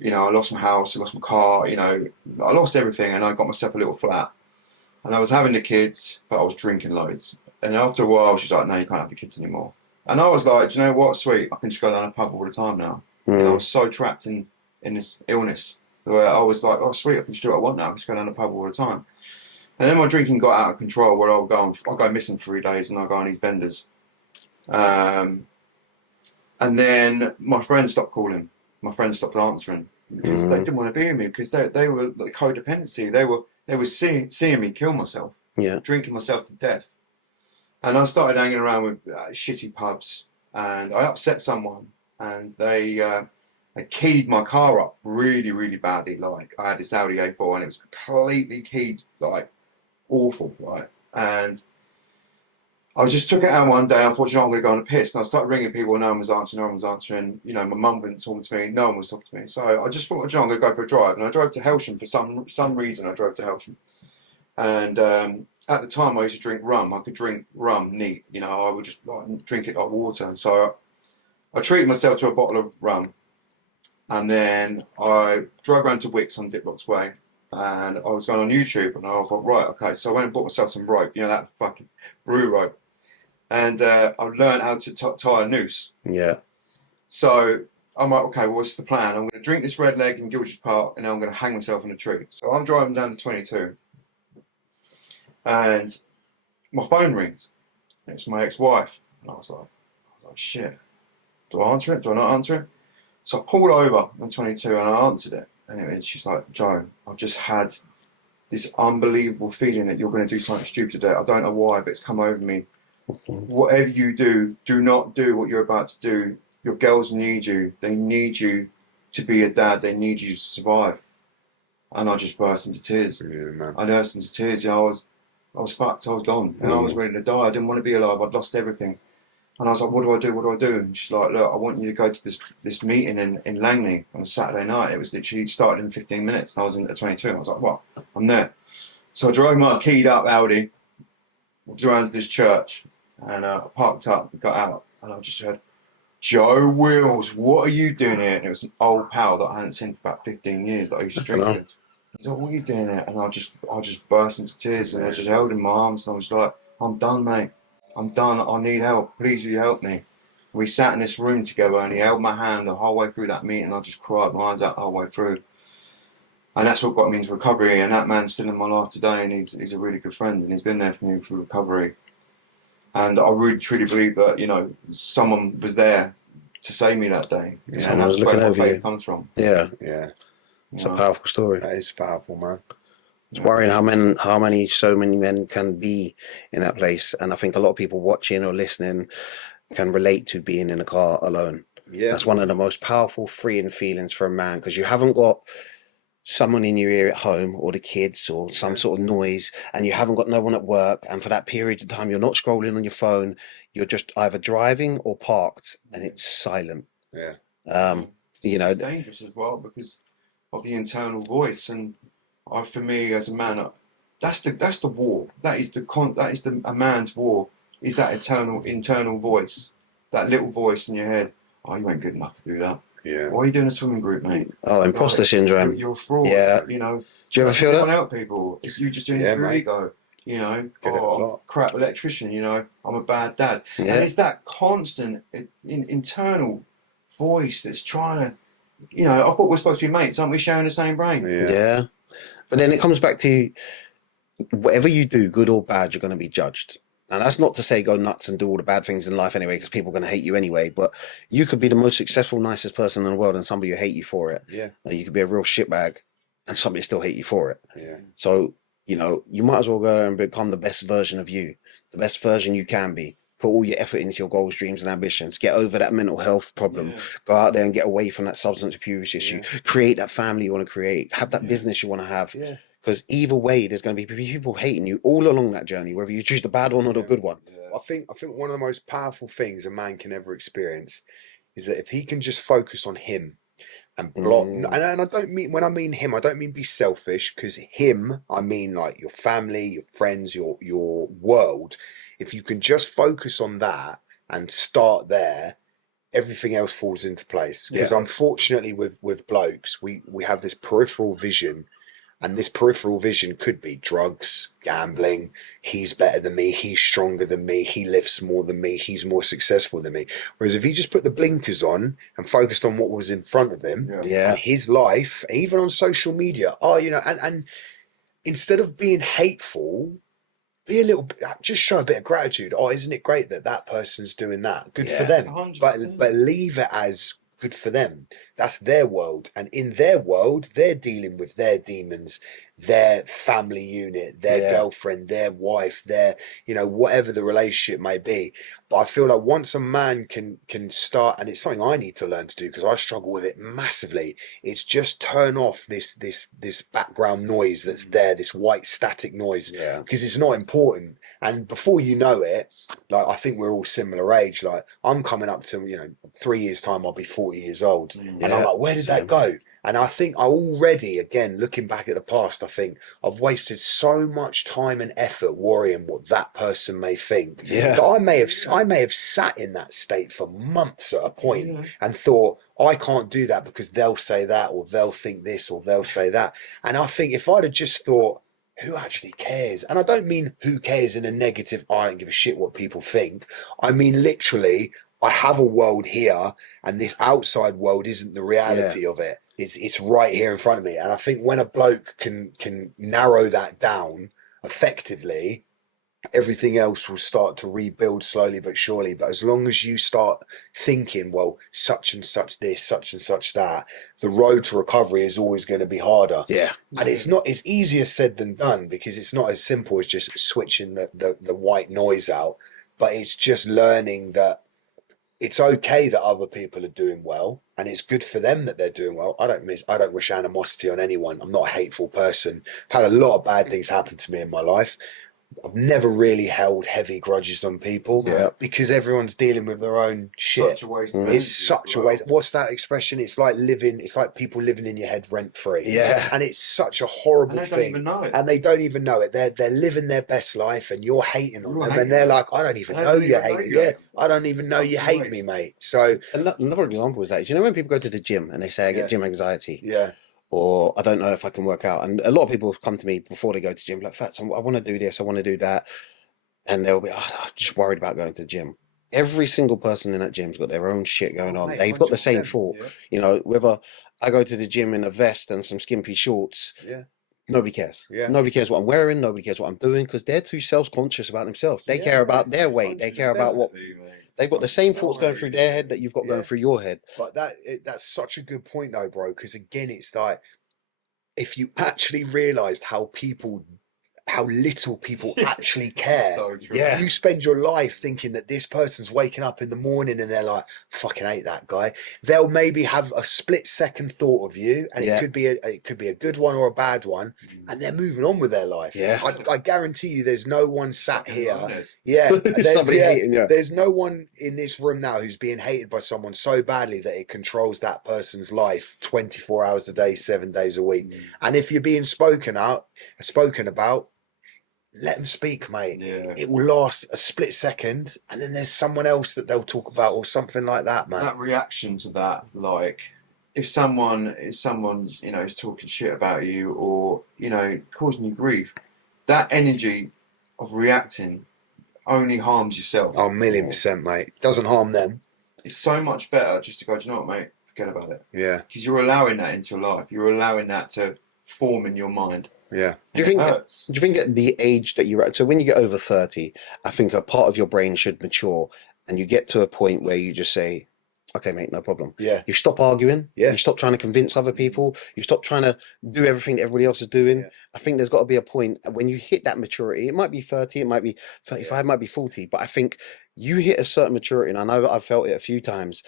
you know, I lost my house, I lost my car, you know, I lost everything, and I got myself a little flat, and I was having the kids, but I was drinking loads. And after a while, she's like, "No, you can't have the kids anymore." And I was like, "Do you know what? Sweet, I can just go down a pub all the time now." And I was so trapped in this illness. where I was like, oh sweet, I can just do what I want now. I just go down the pub all the time. And then my drinking got out of control, where I'll go missing for 3 days, and I'll go on these benders. And then my friends stopped calling. My friends stopped answering because they didn't want to be with me, because they were like codependency. They were seeing me kill myself, drinking myself to death. And I started hanging around with shitty pubs, and I upset someone, and they keyed my car up really, really badly. Like, I had this Audi A4, and it was completely keyed, like awful, right? And I just took it out one day. Unfortunately, I'm going to go on a piss, and I started ringing people. No one was answering. No one was answering. You know, my mum wasn't talking to me. No one was talking to me. So I just thought, I'm going to go for a drive, and I drove to Helsham for some reason. I drove to Helsham, and at the time I used to drink rum. I could drink rum neat. You know, I would just like drink it like water. So I treated myself to a bottle of rum, and then I drove around to Wicks on Diplock's Way, and I was going on YouTube, and I thought, right, okay. So I went and bought myself some rope. You know, that fucking brew rope. And I learned how to tie a noose. Yeah. So I'm like, okay, well, what's the plan? I'm going to drink this red leg in Gilchrist Park, and then I'm going to hang myself in a tree. So I'm driving down to 22, and my phone rings. It's my ex-wife, and I was like, shit. Do I answer it? Do I not answer it? So I pulled over on 22, and I answered it. And she's like, Joe, I've just had this unbelievable feeling that you're going to do something stupid today. I don't know why, but it's come over me. Whatever you do, do not do what you're about to do. Your girls need you. They need you to be a dad. They need you to survive. And I just burst into tears. Yeah, I burst into tears. Yeah, I was fucked. I was gone. And I was ready to die. I didn't want to be alive. I'd lost everything. And I was like, what do I do? What do I do? And she's like, look, I want you to go to this meeting in Langley on a Saturday night. It was literally started in 15 minutes. And I was in at 22. I was like, well, I'm there. So I drove my keyed up Audi, walked around to this church, and I parked up, got out, and I just heard, Joe Wills, what are you doing here? And it was an old pal that I hadn't seen for about 15 years that I used to drink with. He's like, what are you doing here? And I just burst into tears, and I just held him in my arms, and I was like, I'm done, mate. I'm done. I need help. Please, will you help me? And we sat in this room together, and he held my hand the whole way through that meeting. I just cried my eyes out the whole way through. And that's what got me into recovery. And that man's still in my life today, and he's a really good friend, and he's been there for me through recovery. And I really truly believe that, you know, someone was there to save me that day. Yeah, and that's where my faith comes from. Yeah. Yeah. It's a powerful story. That is powerful, man. It's worrying so many men can be in that place. And I think a lot of people watching or listening can relate to being in a car alone. Yeah. That's one of the most powerful, freeing feelings for a man, because you haven't got someone in your ear at home, or the kids, or some sort of noise, and you haven't got no one at work, and for that period of time you're not scrolling on your phone, you're just either driving or parked, and it's silent. You know, it's dangerous as well because of the internal voice. And for me as a man, that's the war. That is a man's war, is that internal voice, that little voice in your head. Oh, you ain't good enough to do that. Yeah. Why are you doing a swimming group, mate? Oh, imposter syndrome. You're a fraud. Yeah. You know. Do you ever feel that? Help people. It's you just doing it for your ego. You know. Oh, crap electrician. You know. I'm a bad dad. Yeah. And it's that constant internal voice that's trying to. You know. I thought we're supposed to be mates. Aren't we sharing the same brain? Yeah. But then it comes back to whatever you do, good or bad, you're going to be judged. And that's not to say go nuts and do all the bad things in life anyway, because people are going to hate you anyway. But you could be the most successful, nicest person in the world, and somebody will hate you for it. Yeah. And you could be a real shitbag, and somebody still hate you for it. Yeah. So, you know, you might as well go and become the best version of you, the best version you can be. Put all your effort into your goals, dreams, and ambitions. Get over that mental health problem. Yeah. Go out there and get away from that substance abuse issue. Create that family you want to create. Have that business you want to have. Yeah. Because either way, there's going to be people hating you all along that journey, whether you choose the bad one or the good one. I think one of the most powerful things a man can ever experience is that if he can just focus on him and block, and I don't mean, when I mean him, I don't mean be selfish, because him, I mean like your family, your friends, your world. If you can just focus on that and start there, everything else falls into place. Because unfortunately with blokes, we have this peripheral vision, And this peripheral vision could be drugs, gambling. He's better than me. He's stronger than me. He lifts more than me. He's more successful than me. Whereas if he just put the blinkers on and focused on what was in front of him and his life, even on social media, and instead of being hateful, be a little, just show a bit of gratitude. Oh, isn't it great that that person's doing that? Good for them. 100%. But leave it as good for them. That's their world. And in their world, they're dealing with their demons, their family unit, their girlfriend, their wife, their, whatever the relationship may be. But I feel like once a man can start, and it's something I need to learn to do because I struggle with it massively, it's just turn off this background noise that's there, this white static noise, because it's not important. And before you know it, like, I think we're all similar age. Like, I'm coming up to, 3 years time, I'll be 40 years old. And I'm like, where did that go? And I think I already, again, looking back at the past, I think I've wasted so much time and effort worrying what that person may think. Yeah. That I may have sat in that state for months at a point and thought, I can't do that because they'll say that, or they'll think this, or they'll say that. And I think if I'd have just thought, who actually cares? And I don't mean who cares in a negative, I don't give a shit what people think. I mean, literally, I have a world here, and this outside world isn't the reality of it. It's right here in front of me. And I think when a bloke can narrow that down effectively, everything else will start to rebuild slowly but surely. But as long as you start thinking, well, such and such this, such and such that, the road to recovery is always going to be harder. And it's easier said than done, because it's not as simple as just switching the white noise out. But it's just learning that it's okay that other people are doing well, and it's good for them that they're doing well. I don't wish animosity on anyone. I'm not a hateful person. I've had a lot of bad things happen to me in my life. I've never really held heavy grudges on people because everyone's dealing with their own shit. Such a waste. It's such a waste. What's that expression? It's like people living in your head rent free. Yeah. And it's such a horrible And they thing. don't even know it. And they don't even know it. They're living their best life, and you're hating on them. And they're like, I don't even know you hate me. Yeah. I don't even know you hate me, mate. So another example is that, you know, when people go to the gym and they say, I get gym anxiety. Yeah. Or I don't know if I can work out. And a lot of people come to me before they go to gym, like, Fatz, I want to do this, I want to do that. And they'll be, I'm just worried about going to the gym. Every single person in that gym's got their own shit going on. Mate, They've got the same 100%, thought. You know, whether I go to the gym in a vest and some skimpy shorts, nobody cares. Nobody cares what I'm wearing. Nobody cares what I'm doing, because they're too self-conscious about themselves. They care about their weight. They care about what... They've got the same thoughts going through their head that you've got going through your head. But that's such a good point, though, bro, because again, it's like, if you actually realised how little people actually care. So true. You spend your life thinking that this person's waking up in the morning and they're like, fucking hate that guy. They'll maybe have a split second thought of you, and it could be a good one or a bad one, and they're moving on with their life. I guarantee you there's no one sat here. There's no one in this room now who's being hated by someone so badly that it controls that person's life 24 hours a day, 7 days a week. And if you're being spoken about, let them speak, mate. It will last a split second, and then there's someone else that they'll talk about, or something like that, man. That reaction to that, like, if someone is talking shit about you, or causing you grief, that energy of reacting only harms yourself. Oh, 1,000,000%, mate. Doesn't harm them. It's so much better just to go, do you know what, mate? Forget about it. Yeah. Because you're allowing that into your life. You're allowing that to form in your mind. Yeah. Do you think at the age that you're at, so when you get over 30, I think a part of your brain should mature, and you get to a point where you just say, okay, mate, no problem. Yeah. You stop arguing. Yeah. You stop trying to convince other people. You stop trying to do everything that everybody else is doing. Yeah. I think there's got to be a point when you hit that maturity. It might be 30, it might be 35, it might be 40, but I think you hit a certain maturity, and I know I've felt it a few times.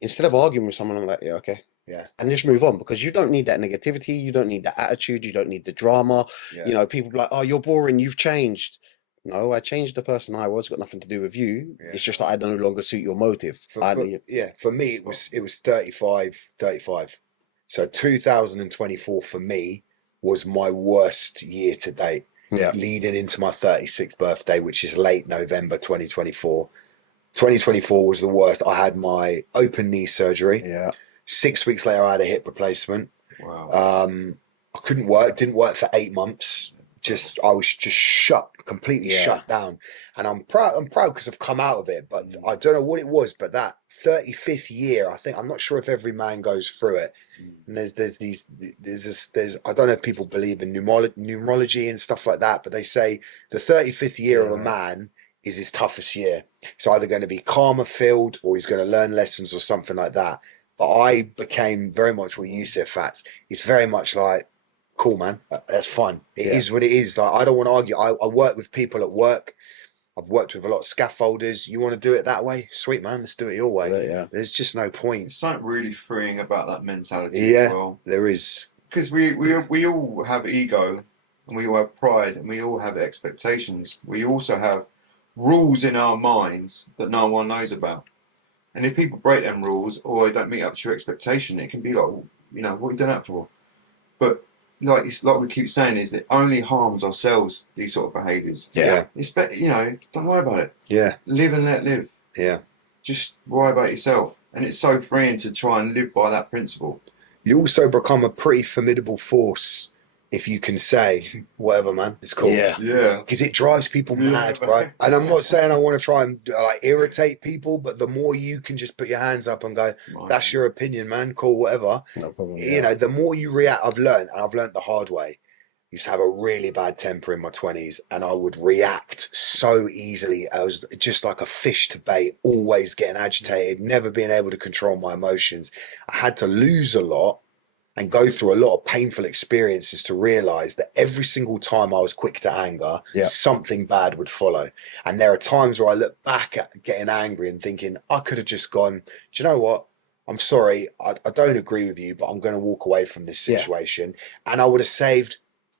Instead of arguing with someone, I'm like, yeah, okay. Yeah. And just move on, because you don't need that negativity. You don't need that attitude. You don't need the drama. Yeah. You know, people be like, oh, you're boring. You've changed. No, I changed the person I was. Got nothing to do with you. Yeah. It's just that I no longer suit your motive. For me, it was 35. So 2024 for me was my worst year to date. Yeah. Leading into my 36th birthday, which is late November 2024. 2024 was the worst. I had my open knee surgery. Yeah. 6 weeks later, I had a hip replacement. Wow. I couldn't work, didn't work for 8 months. I was just completely shut down. And I'm proud because I've come out of it, but I don't know what it was, but that 35th year, I'm not sure if every man goes through it. And there's I don't know if people believe in numerology and stuff like that, but they say the 35th year of a man is his toughest year. It's either going to be karma filled or he's going to learn lessons or something like that. But I became very much what you said, Fats. It's very much like, cool, man. That's fun. It is what it is. Like, I don't want to argue. I work with people at work. I've worked with a lot of scaffolders. You want to do it that way? Sweet, man. Let's do it your way. Yeah. There's just no point. There's something really freeing about that mentality as well. There is. Because we all have ego, and we all have pride, and we all have expectations. We also have rules in our minds that no one knows about. And if people break them rules or they don't meet up to your expectation, it can be like, what are you doing that for? But like we keep saying, is it only harms ourselves, these sort of behaviours. Yeah. It's better, don't worry about it. Yeah. Live and let live. Yeah. Just worry about yourself. And it's so freeing to try and live by that principle. You also become a pretty formidable force if you can say, whatever, man, it's cool. Yeah. Because it drives people mad, right? And I'm not saying I want to try and irritate people, but the more you can just put your hands up and go, that's your opinion, man, cool, whatever. No problem. The more you react, I've learned the hard way. I used to have a really bad temper in my 20s and I would react so easily. I was just like a fish to bait, always getting agitated, never being able to control my emotions. I had to lose a lot and go through a lot of painful experiences to realize that every single time I was quick to anger, something bad would follow. And there are times where I look back at getting angry and thinking, I could have just gone, do you know what? I'm sorry, I don't agree with you, but I'm going to walk away from this situation. And I would have saved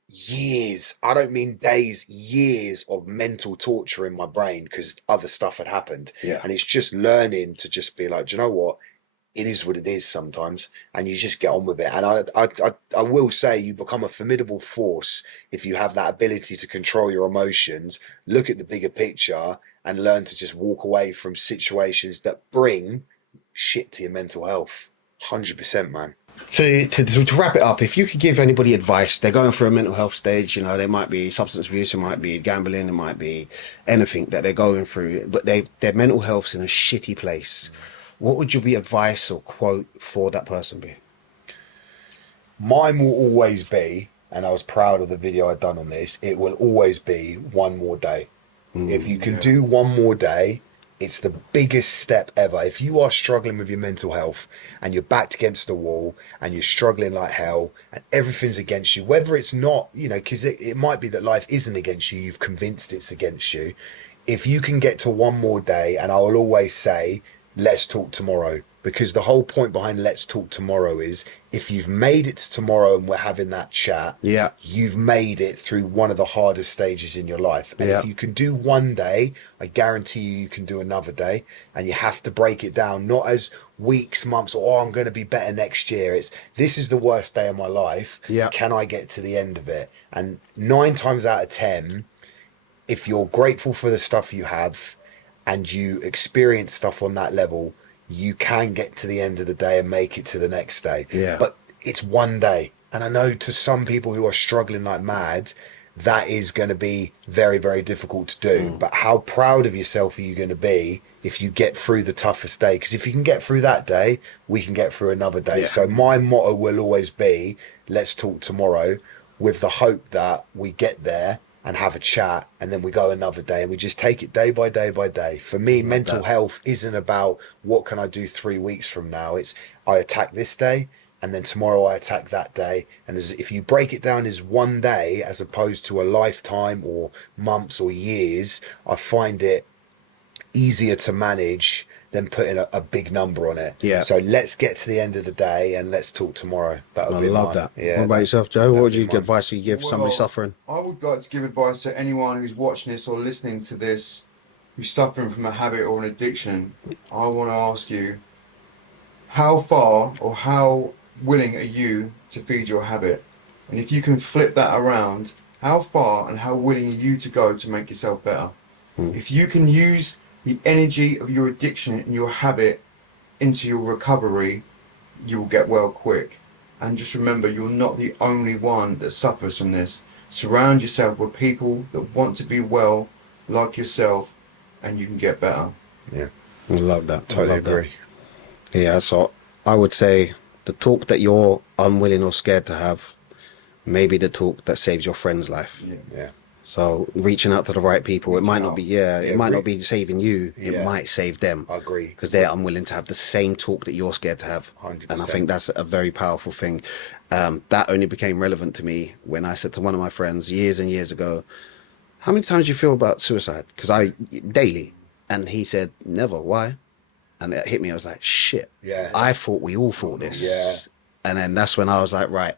years, I don't mean days, years of mental torture in my brain because other stuff had happened. And it's just learning to just be like, do you know what? It is what it is sometimes, and you just get on with it. And I will say you become a formidable force if you have that ability to control your emotions, look at the bigger picture, and learn to just walk away from situations that bring shit to your mental health. 100%, man. To wrap it up, if you could give anybody advice, they're going through a mental health stage, they might be substance abuse, it might be gambling, it might be anything that they're going through, but their mental health's in a shitty place. What would your advice or quote for that person be? Mine will always be, and I was proud of the video I'd done on this, it will always be one more day. If you can do one more day, it's the biggest step ever. If you are struggling with your mental health and you're backed against the wall and you're struggling like hell and everything's against you, whether it's not, because it might be that life isn't against you, you've convinced it's against you. If you can get to one more day, and I will always say, let's talk tomorrow, because the whole point behind let's talk tomorrow is if you've made it to tomorrow and we're having that chat, you've made it through one of the hardest stages in your life. And if you can do one day, I guarantee you can do another day. And you have to break it down, not as weeks, months, or I'm going to be better next year. It's this is the worst day of my life. Can I get to the end of it? And 9 times out of 10, if you're grateful for the stuff you have and you experience stuff on that level, you can get to the end of the day and make it to the next day. But it's one day. And I know to some people who are struggling like mad, that is going to be very, very difficult to do. But how proud of yourself are you going to be if you get through the toughest day? Because if you can get through that day, we can get through another day. So my motto will always be, let's talk tomorrow, with the hope that we get there and have a chat, and then we go another day and we just take it day by day by day. For me, mental health isn't about what can I do 3 weeks from now. It's I attack this day and then tomorrow I attack that day. And if you break it down as one day as opposed to a lifetime or months or years, I find it easier to manage than putting a big number on it. So let's get to the end of the day and let's talk tomorrow. I love that. What about yourself, Joe? What would you advice you give somebody suffering? I would like to give advice to anyone who's watching this or listening to this who's suffering from a habit or an addiction. I want to ask you, how far or how willing are you to feed your habit? And if you can flip that around, how far and how willing are you to go to make yourself better? If you can use the energy of your addiction and your habit into your recovery, you will get well quick. And just remember, you're not the only one that suffers from this. Surround yourself with people that want to be well, like yourself, and you can get better. Yeah, I love that. totally I love agree. that. Yeah, so I would say the talk that you're unwilling or scared to have, maybe the talk that saves your friend's life. Yeah. Yeah, So reaching out to the right people, it Reach might out. not be, it might not be saving you. It Yeah. might save them. I agree. Because they're unwilling to have the same talk that you're scared to have. 100%. And I think that's a very powerful thing. That only became relevant to me when I said to one of my friends years and years ago, how many times do you feel about suicide? Because daily. And he said, never. Why? And it hit me. I was like, shit. Yeah. I thought we all thought this. Yeah. And then that's when I was like, right,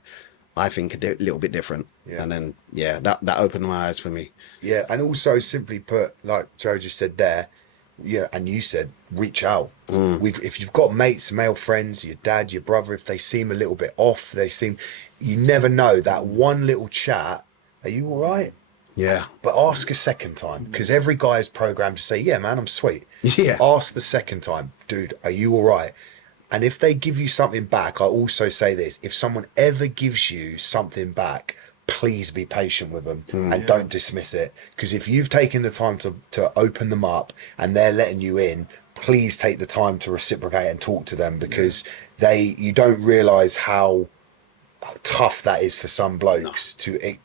I think a little bit different. Yeah. And then, that opened my eyes for me. Yeah, and also simply put, like Joe just said there, yeah, and you said, reach out. If you've got mates, male friends, your dad, your brother, if they seem a little bit off, you never know, that one little chat, are you all right? Yeah. But ask a second time, because every guy is programmed to say, yeah, man, I'm sweet. Yeah. Ask the second time, dude, are you all right? And if they give you something back, I also say this, if someone ever gives you something back, please be patient with them and don't dismiss it. Because if you've taken the time to open them up and they're letting you in, please take the time to reciprocate and talk to them, because you don't realise how tough that is for some blokes to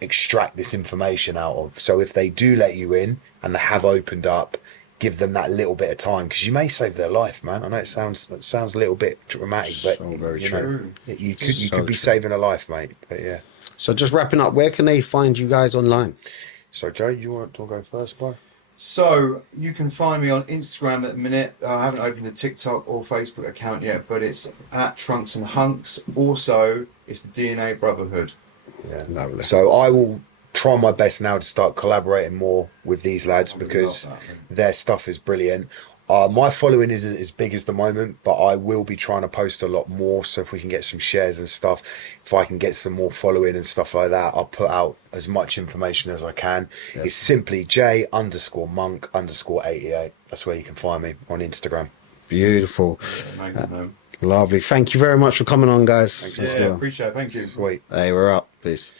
extract this information out of. So if they do let you in and they have opened up, give them that little bit of time, because you may save their life, man. I know it sounds a little bit dramatic, but So very you know, true. you So could be true. saving a life, mate. But yeah. So just wrapping up, where can they find you guys online? So Joe, you want to go first, bro? So you can find me on Instagram at the minute. I haven't opened a TikTok or Facebook account yet, but it's at Trunks and Hunks. Also, it's the DNA Brotherhood. Yeah. Lovely. So I will try my best now to start collaborating more with these lads, I would because love that, man. their stuff is brilliant. My following isn't as big as the moment, but I will be trying to post a lot more. So if we can get some shares and stuff, if I can get some more following and stuff like that, I'll put out as much information as I can. Yeah. It's simply J_Monk_88. That's where you can find me on Instagram. Beautiful. Amazing, man. Lovely. Thank you very much for coming on, guys. Thanks, Let's Yeah, go on. appreciate it. Thank you. Sweet. Hey, we're up. Peace.